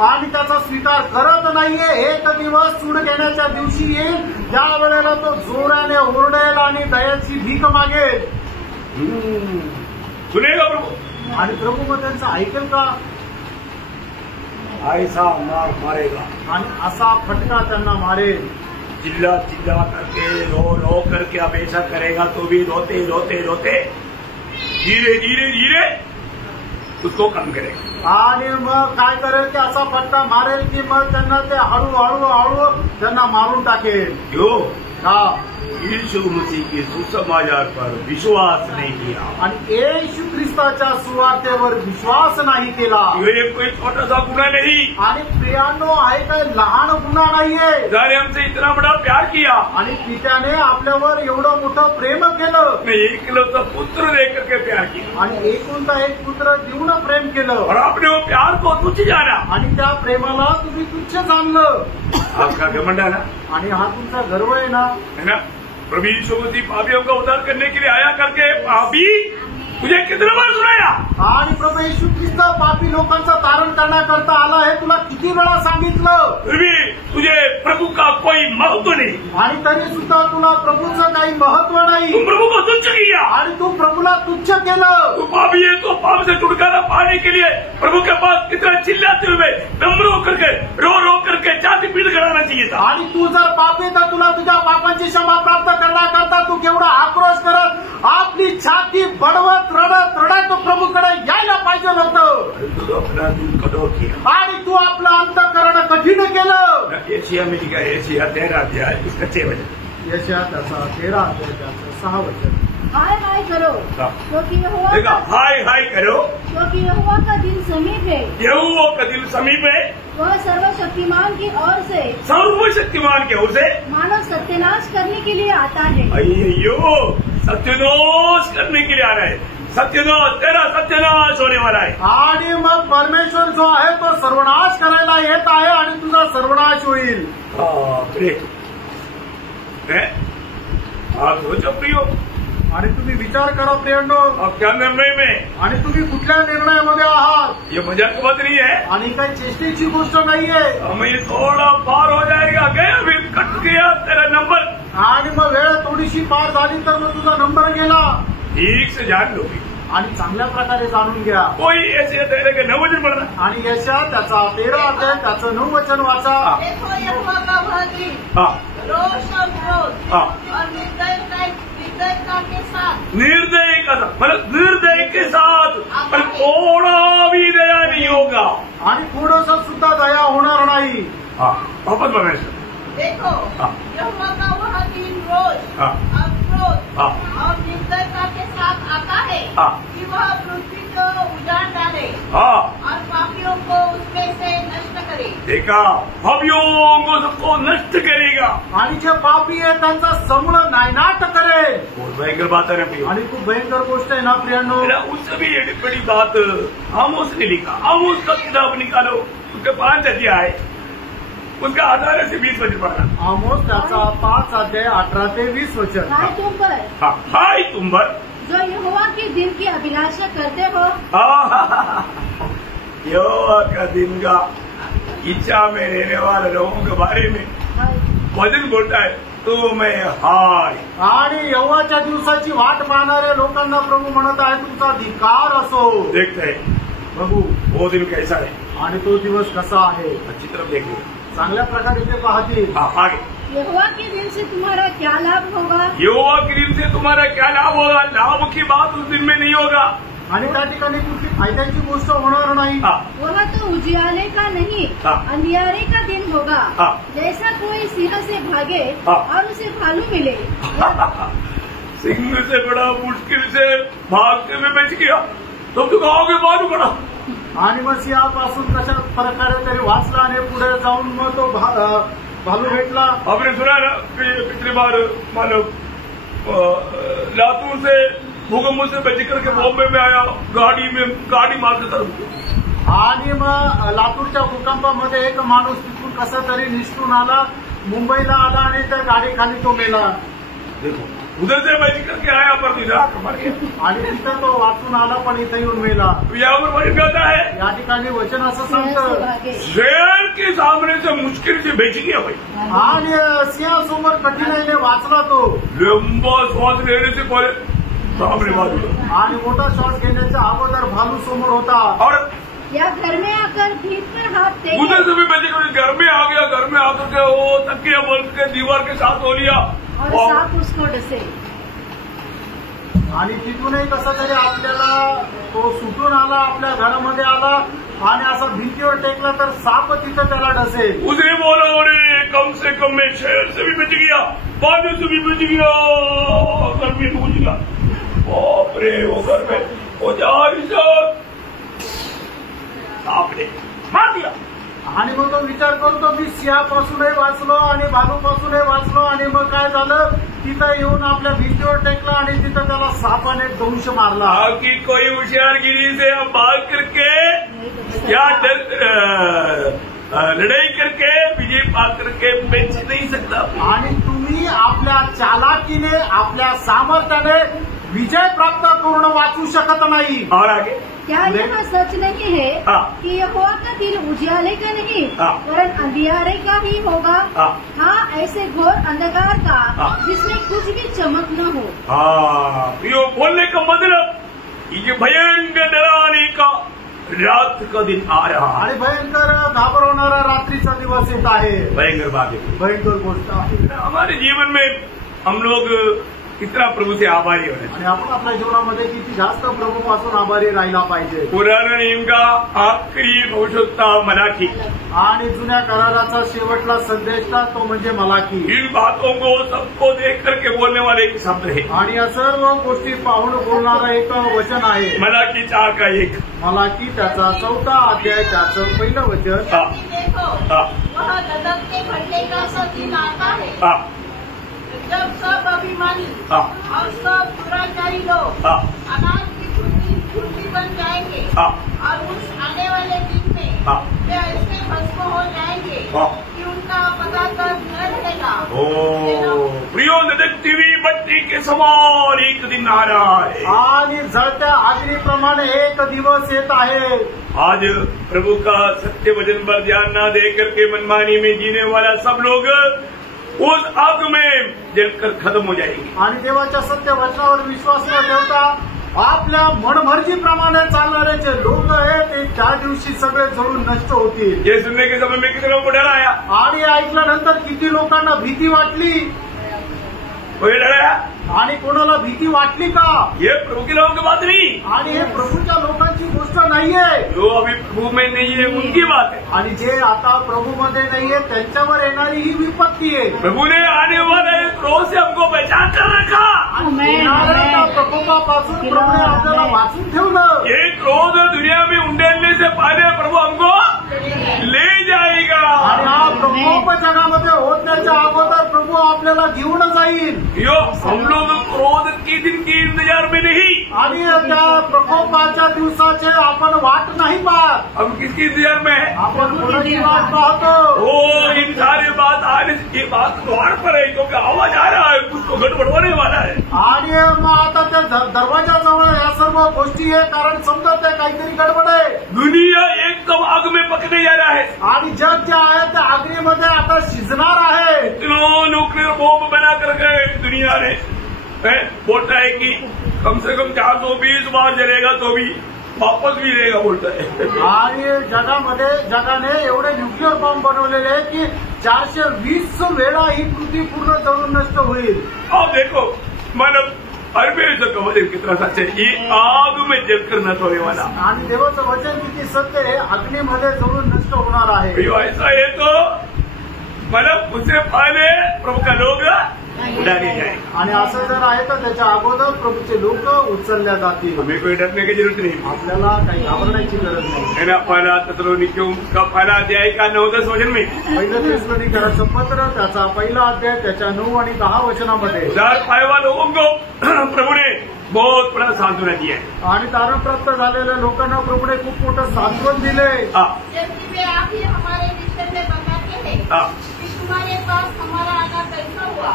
आणि त्याचा स्वीकार करत नाहीये. एक दिवस सूड घेण्याच्या दिवशी येईल ज्या वेळेला तो जोराने ओरडेल आणि दयाची भीक मागेल. सुनेगा प्रभु. आणि प्रभू मग त्यांचं ऐकेल का? ऐसा मार मारेगा. आणि असा फटका त्यांना मारेल. चिल्ला चिल्ला करके रो करके अब ऐसा करेगा तो भी रोते रोते रोते धीरे धीरे धीरे उसको कम करेगा. आणि मग काय करेल की असा फटका मारेल की मग त्यांना ते हळूहळू त्यांना मारून टाकेल. क्यों? का? यीशु मसीह के सुसमाचार पर विश्वास नहीं किया आणि येशू ख्रिस्ताच्या सुवार्तेवर विश्वास नाही केला, ये कोई छोटा सा गुना नहीं। आणि प्रियांनो आहे काय लहान गुन्हा नाहीये। ने हमसे इतना बड़ा प्यार किया आणि पित्याने आपल्यावर एवढं मोठं प्रेम केलं, ने एकलौता पुत्र देकर के प्यार किया आणि एकुलता एक पुत्र देऊन प्रेम केलं, और आपने वो प्यार को तुच्छ जाना। आणि त्या प्रेमाला तुम्ही तुच्छ जाणलं। आपका घमंड है ना, आणि हा तुमचा गर्व आहे ना, है ना। प्रभु यीशु मसीह पापियों का उद्धार करने के लिए आया करके पापी तुझे कितने बार सुनाया? आणि प्रभू येशू ख्रिस्त पापी लोकांचं तारण करण्याकरता आला हे तुला किती वेळा सांगितलं, फिर भी तुझे प्रभु का कोई महत्व नहीं, आणि तरी सुद्धा तुला प्रभूचं काही महत्व नाही, तुम प्रभु को तुच्छ किया। आणि तू प्रभूला तुच्छ केलं। तू पापी है तो पाप से छुटकारा पाने के लिए प्रभु के पास कितना चिल्लाते हुए नम्र होकर के रो करके छाती पीट कराना चाहिए था। आणि तू जर पापी तर तुला तुझ्या पापांची क्षमा प्राप्त करण्याकरता तू केवढा आक्रोश करत आपली छाती बडवत रडत तो प्रभूकडे यायला पाहिजे होतं, अपना दिल कठोर किया आणि तू आपलं अंतःकरण कठीण केलं। एशिया में लिखा है, एशिया 13 अध्याय इसका 6 वचन। यशया त्याचा 13 अध्यायाचं 6 वचन। हाय हाय करो क्योंकि देखा, हाय हाय करो क्योंकि यहोवा का दिन समीप है, यहोवा का दिन समीप है, वह सर्वशक्तिमान की ओर से सर्वशक्तिमान की ओर से मानव सत्यानाश करने के लिए आता है। अयो सत्यानाश करने के लिए आ रहा है, सत्यानाश तेरा सत्यानाश होने वाला है। आणि मग परमेश्वर जो आहे तो सर्वनाश करायला येत आहे आणि तुझा सर्वनाश होईल। आप सोचो प्रियो, आणि तुम्ही विचार करा प्रियांनो, आप क्या निर्णय में, आणि तुम्ही कुठल्या निर्णयामध्ये आहात। ये मजाक की बात नहीं है, आणि काही चेष्टेची गोष्ट नाहीये। हमें ये थोड़ा पार हो जाएगा, गया अभी कट गया तेरा नंबर, आणि मग वेळ थोडीशी पार झाली तर मग तुझा नंबर गेला। ठीक से जान लो, आणि चांगल्या प्रकारे जाणून घ्या। कोई ऐसे तेरे के 9 वचन पढ़ना, आणि यशा त्याचा 13 अध्याय त्याचं 9 वचन वाचा। देखो यहोवा का वह दिन हाँ रोष और क्रोध हाँ और निर्दयता के साथ, निर्दय का साथ, मतलब निर्दय के साथ, पर थोड़ा भी दया नहीं होगा, आणि थोडंसं सुद्धा दया होणार नाही। हाँ वापस परमेश्वर, देखो हाँ यहोवा का वह दिन रोष हाँ और क्रोध हाँ और निर्दयता के साथ आता है हाँ कि वह पृथ्वी को उजाड़ डाले हाँ। और पापियों को उसमें से नष्ट करे। देखा, पापियों को सबको नष्ट करेगा, आणि जे पापी आहे त्यांचा समूळ नायनाट करेल। बहुत भयंकर बात है ना प्रियो। आणि खूप भयंकर गोष्ट आहे ना प्रियांनो। उससे भी एक बड़ी बात आमोस ने लिखा, आमोस का किताब निकालो, उसके 5 अध्याय, उसका 18 से 20 वचन पढ़ना। आमोस त्याचा 5 अध्याय 18 ते 20 वचन। हाय तुम पर हाँ, हाय तुम पर जो यहोवा के दिन की अभिलाषा करते हो, यहोवा का दिन का इच्छा में रहने वाले लोगों के बारे में वचन बोलता है, तो मैं हाय। आणि यहोवाच्या दिवसाची वाट पाहणाऱ्या लोकांना प्रभू म्हणत आहे तुमचा धिक्कार असो। देखते हैं प्रभू वो दिन कैसा है, आणि तो दिवस कसा आहे, अच्छी तरफ देखिए। चांगल्या प्रकारे ते पाहतील। हाँ आगे, यहोवा के दिन से तुम्हारा क्या लाभ होगा, यहोवा के दिन से तुम्हारा क्या लाभ होगा, लाभ की बात उस दिन में नहीं होगा। आणि त्या ठिकाणी कुठली फायद्याची गोष्ट होणार नाही। वह तो उजियाले का नहीं अंधियारे का दिन होगा, जैसा कोई सिंह से भागे और उसे भालू मिले। सिंह से बड़ा मुश्किल से भागते हुए बच गया, तो तू कहोगे भालू बड़ा। आणि मग सिंहापासून कशा प्रकारे तरी वाचला आणि पुढे जाऊन मग तो भालू भेटला। आपने सुना ना पिछली बार मानो लातूर से भूकंप से बच करके बॉम्बे में आया, गाडी मारते तरफ। आणि मग लातूरच्या भूकंपामध्ये एक माणूस तिथून कसा तरी निसटून आला, मुंबईला आला आणि त्या गाडीखाली तो मेला। देखो उधर से बच करके आया पर मर गया, आणि तिथं तो वाचून आला पण इथं येऊन मेला। यावर वचन कहता है, या ठिकाणी वचन असं सांगतं, शेर के सामने से मुश्किल से बच गया भाई। आणि सिंहासमोर कठीणाईने वाचला तो। लंबा श्वास लेने से पहले सामने भालू, आणि मोठा श्वास घेण्याच्या अगोदर भालू समोर होता। और या घर में आकर भीत पर हाथ टेके, उधर से भी बच गया, घर में आ गया, घर में आकर के वो तकिया बोल के दीवार के साथ हो लिया और सांप उसको डसे। आणि तिथूनही कसा तरी आपल्याला तो सुटून आला, आपल्या घरामध्ये आला आणि असा भिंतीवर टेकला तर साप तिथं त्याला डसेल। उसने बोला, अरे कम से कम मैं शेर से भी बच गया। मानुस भी बुझ गया, घर में बुझ गया, बाप रे वो घर में वो आपने मार दिया. आणि मग तो विचार करतो मी सिंहापासूनही वाचलो आणि भालूपासूनही वाचलो आणि मग काय झालं तिथं येऊन आपल्या भिंतीवर टेकला आणि तिथं त्याला सापाने दंश मारला. की कोई होशियारगिरी से हम भाग करके या लड़ाई करके विजय पा करके बेच नहीं सकता. आणि तुम्ही आपल्या चालाकीने आपल्या सामर्थ्याने विजय प्राप्त करून वाचू शकत नाही. और आगे क्या यहाँ सच नहीं है कि यहोवा का दिन उजियाले का नहीं वरन अंधियारे का ही होगा. हाँ, ऐसे घोर अंधकार का जिसमें कुछ भी चमक न हो. यो बोलने का मतलब ये भयंकर डराने का रात का दिन आ रहा है आणि भयंकर घाबरवणारा रात्रीचा दिवस येत आहे. भयंकर बात है, भयंकर गोष्ट आहे. हमारे जीवन में हम लोग कितना प्रभु से आभारी होने आणि आपण आपल्या जीवनामध्ये किती जास्त प्रभूपासून आभारी राहिला पाहिजे. पुराना नियम का आखरी भविष्यवक्ता मलाकी आणि जुन्या कराराचा शेवटला संदेश तो म्हणजे मलाकी. इन बातों को सबको देख करके बोलने वाले एक शब्द है. आणि या सर्व गोष्टी पाहून बोलणारा एक वचन आहे. मलाकी 4 का 1. मलाकी त्याचा 4 अध्याय त्याचं पहिलं वचन. देखो वह ललकते घंटे का सा दिन आता है जब सब अभिमानी और सब दुराचारी लोग अनाज की खुर्सी बन जाएंगे और उस आने वाले दिन में वे ऐसे भस्म हो जाएंगे कि उनका पता तक न रहेगा. प्रियो ललकती भट्टी के समान एक दिन आ रहा है आणि जळत्या अग्नीप्रमाणे एक दिवस येत आहे. आज प्रभु का सत्य वचन पर ध्यान न दे करके मनमानी में जीने वाला सब लोग उस आग में जलकर खत्म हो जाएंगे. आणि देवाच्या सत्य वचनावर विश्वास न ठेवता आपल्या मनमर्जीप्रमाणे चालणारे जे लोक आहेत ते त्या दिवशी सगळे जळून नष्ट होतील. ये सुनने के समय में कितने लोगों को डर आया. आणि ऐकल्यानंतर किती लोकांना भीती वाटली. कोई डराया आणि कोणाला भीती वाटली का. ये प्रभु के लोगों की बात नहीं. आणि हे प्रभूच्या लोकांची गोष्ट नाहीये. जो अभी प्रभु में नहीं है उनकी बात है. आणि जे आता प्रभूमध्ये नाहीये त्यांच्यावर येणारी ही विपत्ती आहे. प्रभु ने आने वाले क्रोध से हमको बचा कर रखा. प्रकोपापासून प्रभूने आपल्याला वाचून ठेवलं. ये क्रोध दुनिया में उंडेलने से पहले प्रभु हमको ले जाएगा. आणि हा प्रकोप जगामध्ये होण्याच्या अगोदर प्रभू आपल्याला घेऊन जाईल. यो हम लोग क्रोध के दिन के इंतजार में नहीं. आणि त्या प्रकोपाच्या दिवसाचे आपण वाट नाही पाहत. हम किसके इंतजार में है. आपण कोणाची वाट पाहतो. इन सारे बात आने की बात द्वार पर है क्योंकि आवाज आ रहा है कुछ तो गड़बड़ होने वाला है. आणि मग आता त्या दरवाजाजवळ या सर्व गोष्टी आहे कारण समजत आहे काहीतरी गडबड आहे. दुनिया एकदम आग में पकने जा रहा है. आणि जग जे आहे त्या अग्नीमध्ये आता शिजणार आहे. न्यूक्लियर बॉम्ब बना कर गए दुनिया ने बोलता है कि कम से कम 420 बार जलेगा तो भी वापस भी रहेगा बोलता है. आणि जगाने एवढे न्यूक्लिअर बॉम्ब बनवलेले आहे की 420 वेळा ही पृथ्वी पूर्ण जळून नष्ट होईल. अब देखो मतलब परमेश्वर का वचन कितना सच है. ये आग में जलकर नष्ट होने वाला. आणि देवाचं वचन किती सत्य आहे. अग्नीमध्ये जळून नष्ट होणार आहे. ऐसा है तो मतलब उससे पहले प्रभु का लोग उड़ाने जाएंगे. आणि असं जर आहे तर त्याच्या अगोदर प्रभूचे लोक उचलल्या जातील. हमें कोई डरने की जरूरत नहीं. आपल्याला काही घाबरण्याची गरज नाही. पहला तसलोनिकियों का पहला अध्याय का 9-10 वचन में पहिलं तेसलोनिकराचं पत्र त्याचा पहिला अध्याय त्याच्या 9 आणि 10 वचनामध्ये उद्धार पाए वाले लोगों को प्रभु ने बहुत बड़ा सांत्वना दिया है. आणि तारण प्राप्त झालेल्या लोकांना प्रभूने खूप मोठं सांत्वन दिले. जबकि वे आप ही हमारे विषय में बताते हैं कि तुम्हारे पास हमारा आना कैसा हुआ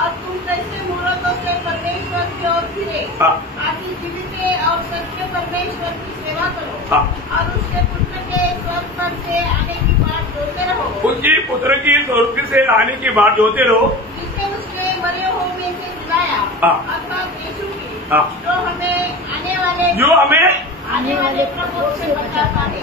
और तुम कैसे मुहूर्तों से परमेश्वर की ओर फिरे ताकि जीवित और सच्चे परमेश्वर की सेवा करो और उसके पुत्र के स्वर्ग पर से आने की बात जोते रहो. उसकी पुत्र की स्वर्ग से आने की बात जोते रहो जिसने उसके मरे हुए में से जिलाया अर्थात यीशु की जो हमें आने वाले प्रकोप से बचाता है.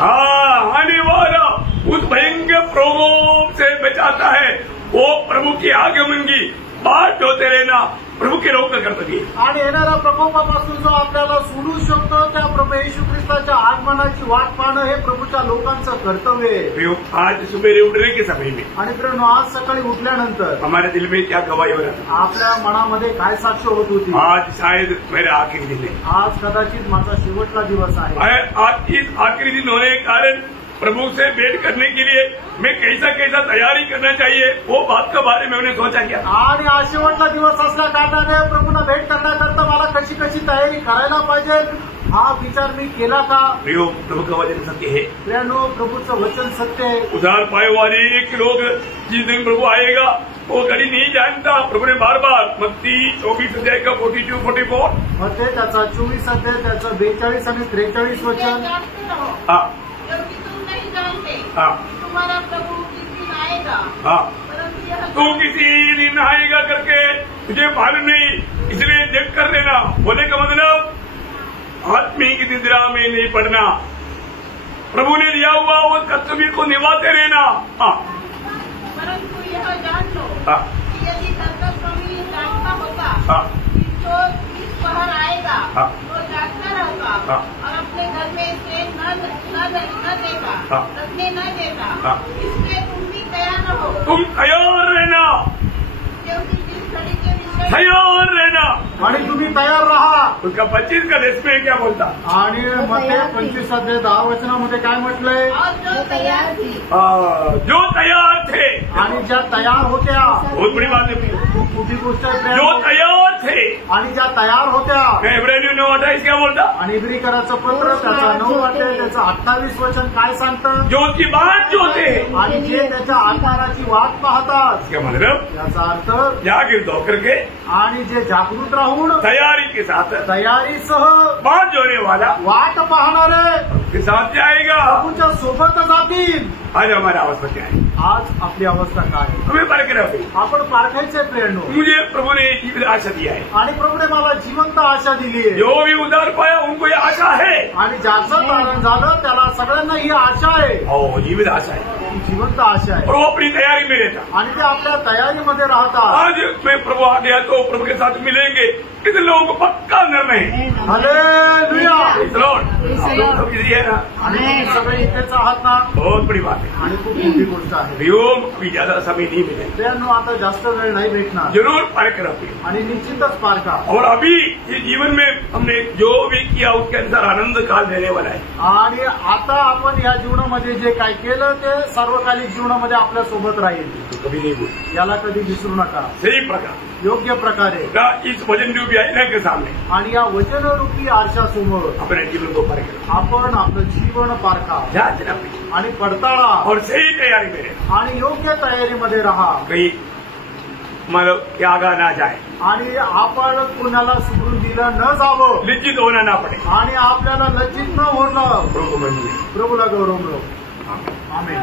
आने वाला उस भयंकर प्रकोप से बचाता है. वो प्रभु की आगमन की बात होते रहना प्रभू के रोग कर्तव्य आणि येणाऱ्या प्रकोपापासून जो आपल्याला सोडू शकतो त्या प्रभू येशू ख्रिस्ताच्या आगमनाची वाट पाहणं हे प्रभूच्या लोकांचं कर्तव्य आहे. आज सुबेरे उठने के समय में आणि प्रियांनो, आज सकाळी उठल्यानंतर हमारे दिल में क्या गवाही हो रहा था? आपल्या मनामध्ये काय साक्ष होत होती? आज शायद मेरा आखिरी दिन है. आज कदाचित माझा शेवटला दिवस आहे. आज इस आखिरी दिन होने के कारण प्रभु से भेंट करने के लिए मैं कैसा तैयारी करना चाहिए वो बात के बारे में मैंने सोचा क्या. आणि आज शेवटला दिवस असल्या कारणाने प्रभूंना भेट करण्याकरता मला कशी तयारी करायला पाहिजे हा विचार मी केला का? प्रियो, प्रभु का वचन सत्य है. प्रियांनो, प्रभूचं वचन सत्य है. उधार पाए वाले एक लोग जिस दिन प्रभु आएगा वो घड़ी नहीं जानता. प्रभु ने बार मत्ती 24 अध्याय का 42-44 मत्ती त्याचा 24 अध्याय त्याचं 42 आणि 43 वचन. हाँ हाँ तुम्हारा प्रभु किस दिन आएगा. हाँ, परंतु यह तू किसी दिन आएगा करके तुझे मालूम नहीं, इसलिए देख कर लेना. बोले का मतलब आत्मिक निद्रा में नहीं पड़ना. प्रभु ने दिया हुआ वो कर्तव्य को निभाते रहना. हाँ, परंतु यह जान लो हाँ, कि यदि धर्म स्वामी जानता होगा हाँ, कि जो इस पहर आएगा हाँ, तो जागता रहेगा हाँ, और अपने घर में से न देगा, हाँ, रखने न देगा. हाँ. इसलिए तुम भी तैयार रहो, तुम तैयार रहना, क्योंकि जिस घड़ी के विषय तैयार रहना. आणि तुम्ही तयार राहा. उसका 25 का देश में क्या बोलता? आणि मत्ती 25 अध्याय 10 वचनामध्ये काय म्हटलंय? और जो तैयार थी जो तैयार थे. आणि ज्या तयार होत्या. बहुत बड़ी बात है. खूप मोठी गोष्ट आहे जो प्रियांनो. तैयार थे. आणि ज्या तयार होत्या. मैं इब्रानियों 9:28 क्या बोलता? आणि इब्रिकराचं पत्र त्याचा 9 अध्याय त्याचं 28 वचन काय सांगतं? जो उसकी बात जो थे. आणि जे त्याच्या आकाराची वाट पाहतात. इसका मतलब याचा अर्थ जागृत होकर के आणि जे जागृत राहून तैयारी के साथ तयारीसह बात जोने वाला वाट पाहणारे के साथ जाएगा. प्रभूच्या सोबत जातील. आज हमारा अवस्था क्या है? आज आपली अवस्था काय आहे? हमें परख रहे हो. आपण पारखायचे प्रेरणो. मुझे प्रभु ने जीवित आशा दिया है. आणि प्रभूने मला जिवंत आशा दिली आहे. जो भी उधार पाया उनको ये आशा है. आणि ज्याचं तारण झालं त्याला सगळ्यांना ही आशा आहे. और जीवित आशा है. ही जिवंत आशा आहे. और वो अपनी तैयारी में रहता. आणि ते आपल्या तयारीमध्ये राहतात. आज मैं प्रभु आ गया तो प्रभु के साथ मिलेंगे. कितने लोगों को पक्का निर्णय है. हालेलुया. Praise the Lord. आप लोग सब इसी है ना. आणि तुम्ही सगळे इथेच आहात ना. बहुत बड़ी बात है. आणि खूप मोठी गोष्ट आहे. व्योम अभी ज्यादा समय नहीं मिले. प्रियांनो, आता जास्त वेळ नाही भेटणार. जरूर परख रहे. आणि निश्चितच पारखा. और अभी ये जीवन में हमने जो भी किया उसके अनुसार आनंद काल देने वाला है. आणि आता आपण या जीवनामध्ये जे काय केलं ते सर्वकालिक जीवनामध्ये आपल्या सोबत राहील. तो कभी नहीं भूल. याला कधी विसरू नका. सही प्रकार योग्य प्रकारे इस वचन रूपी आईना के सामने आणि या वचनरूपी आरशासमोर अपने जीवन को परख. आपण आपलं जीवन पारखा जांचना आणि पडताळा और सही तैयारी में रहे. आणि योग्य तयारीमध्ये राहा. कहीं मतलब त्यागा ना जाए. आणि आपण कुणाला सोडून दिलं न जावं. लज्जित होना ना पड़े. आणि आपल्याला लज्जित न होणं. प्रभु मंजूर. प्रभूला गौरव मिळो. आमेन.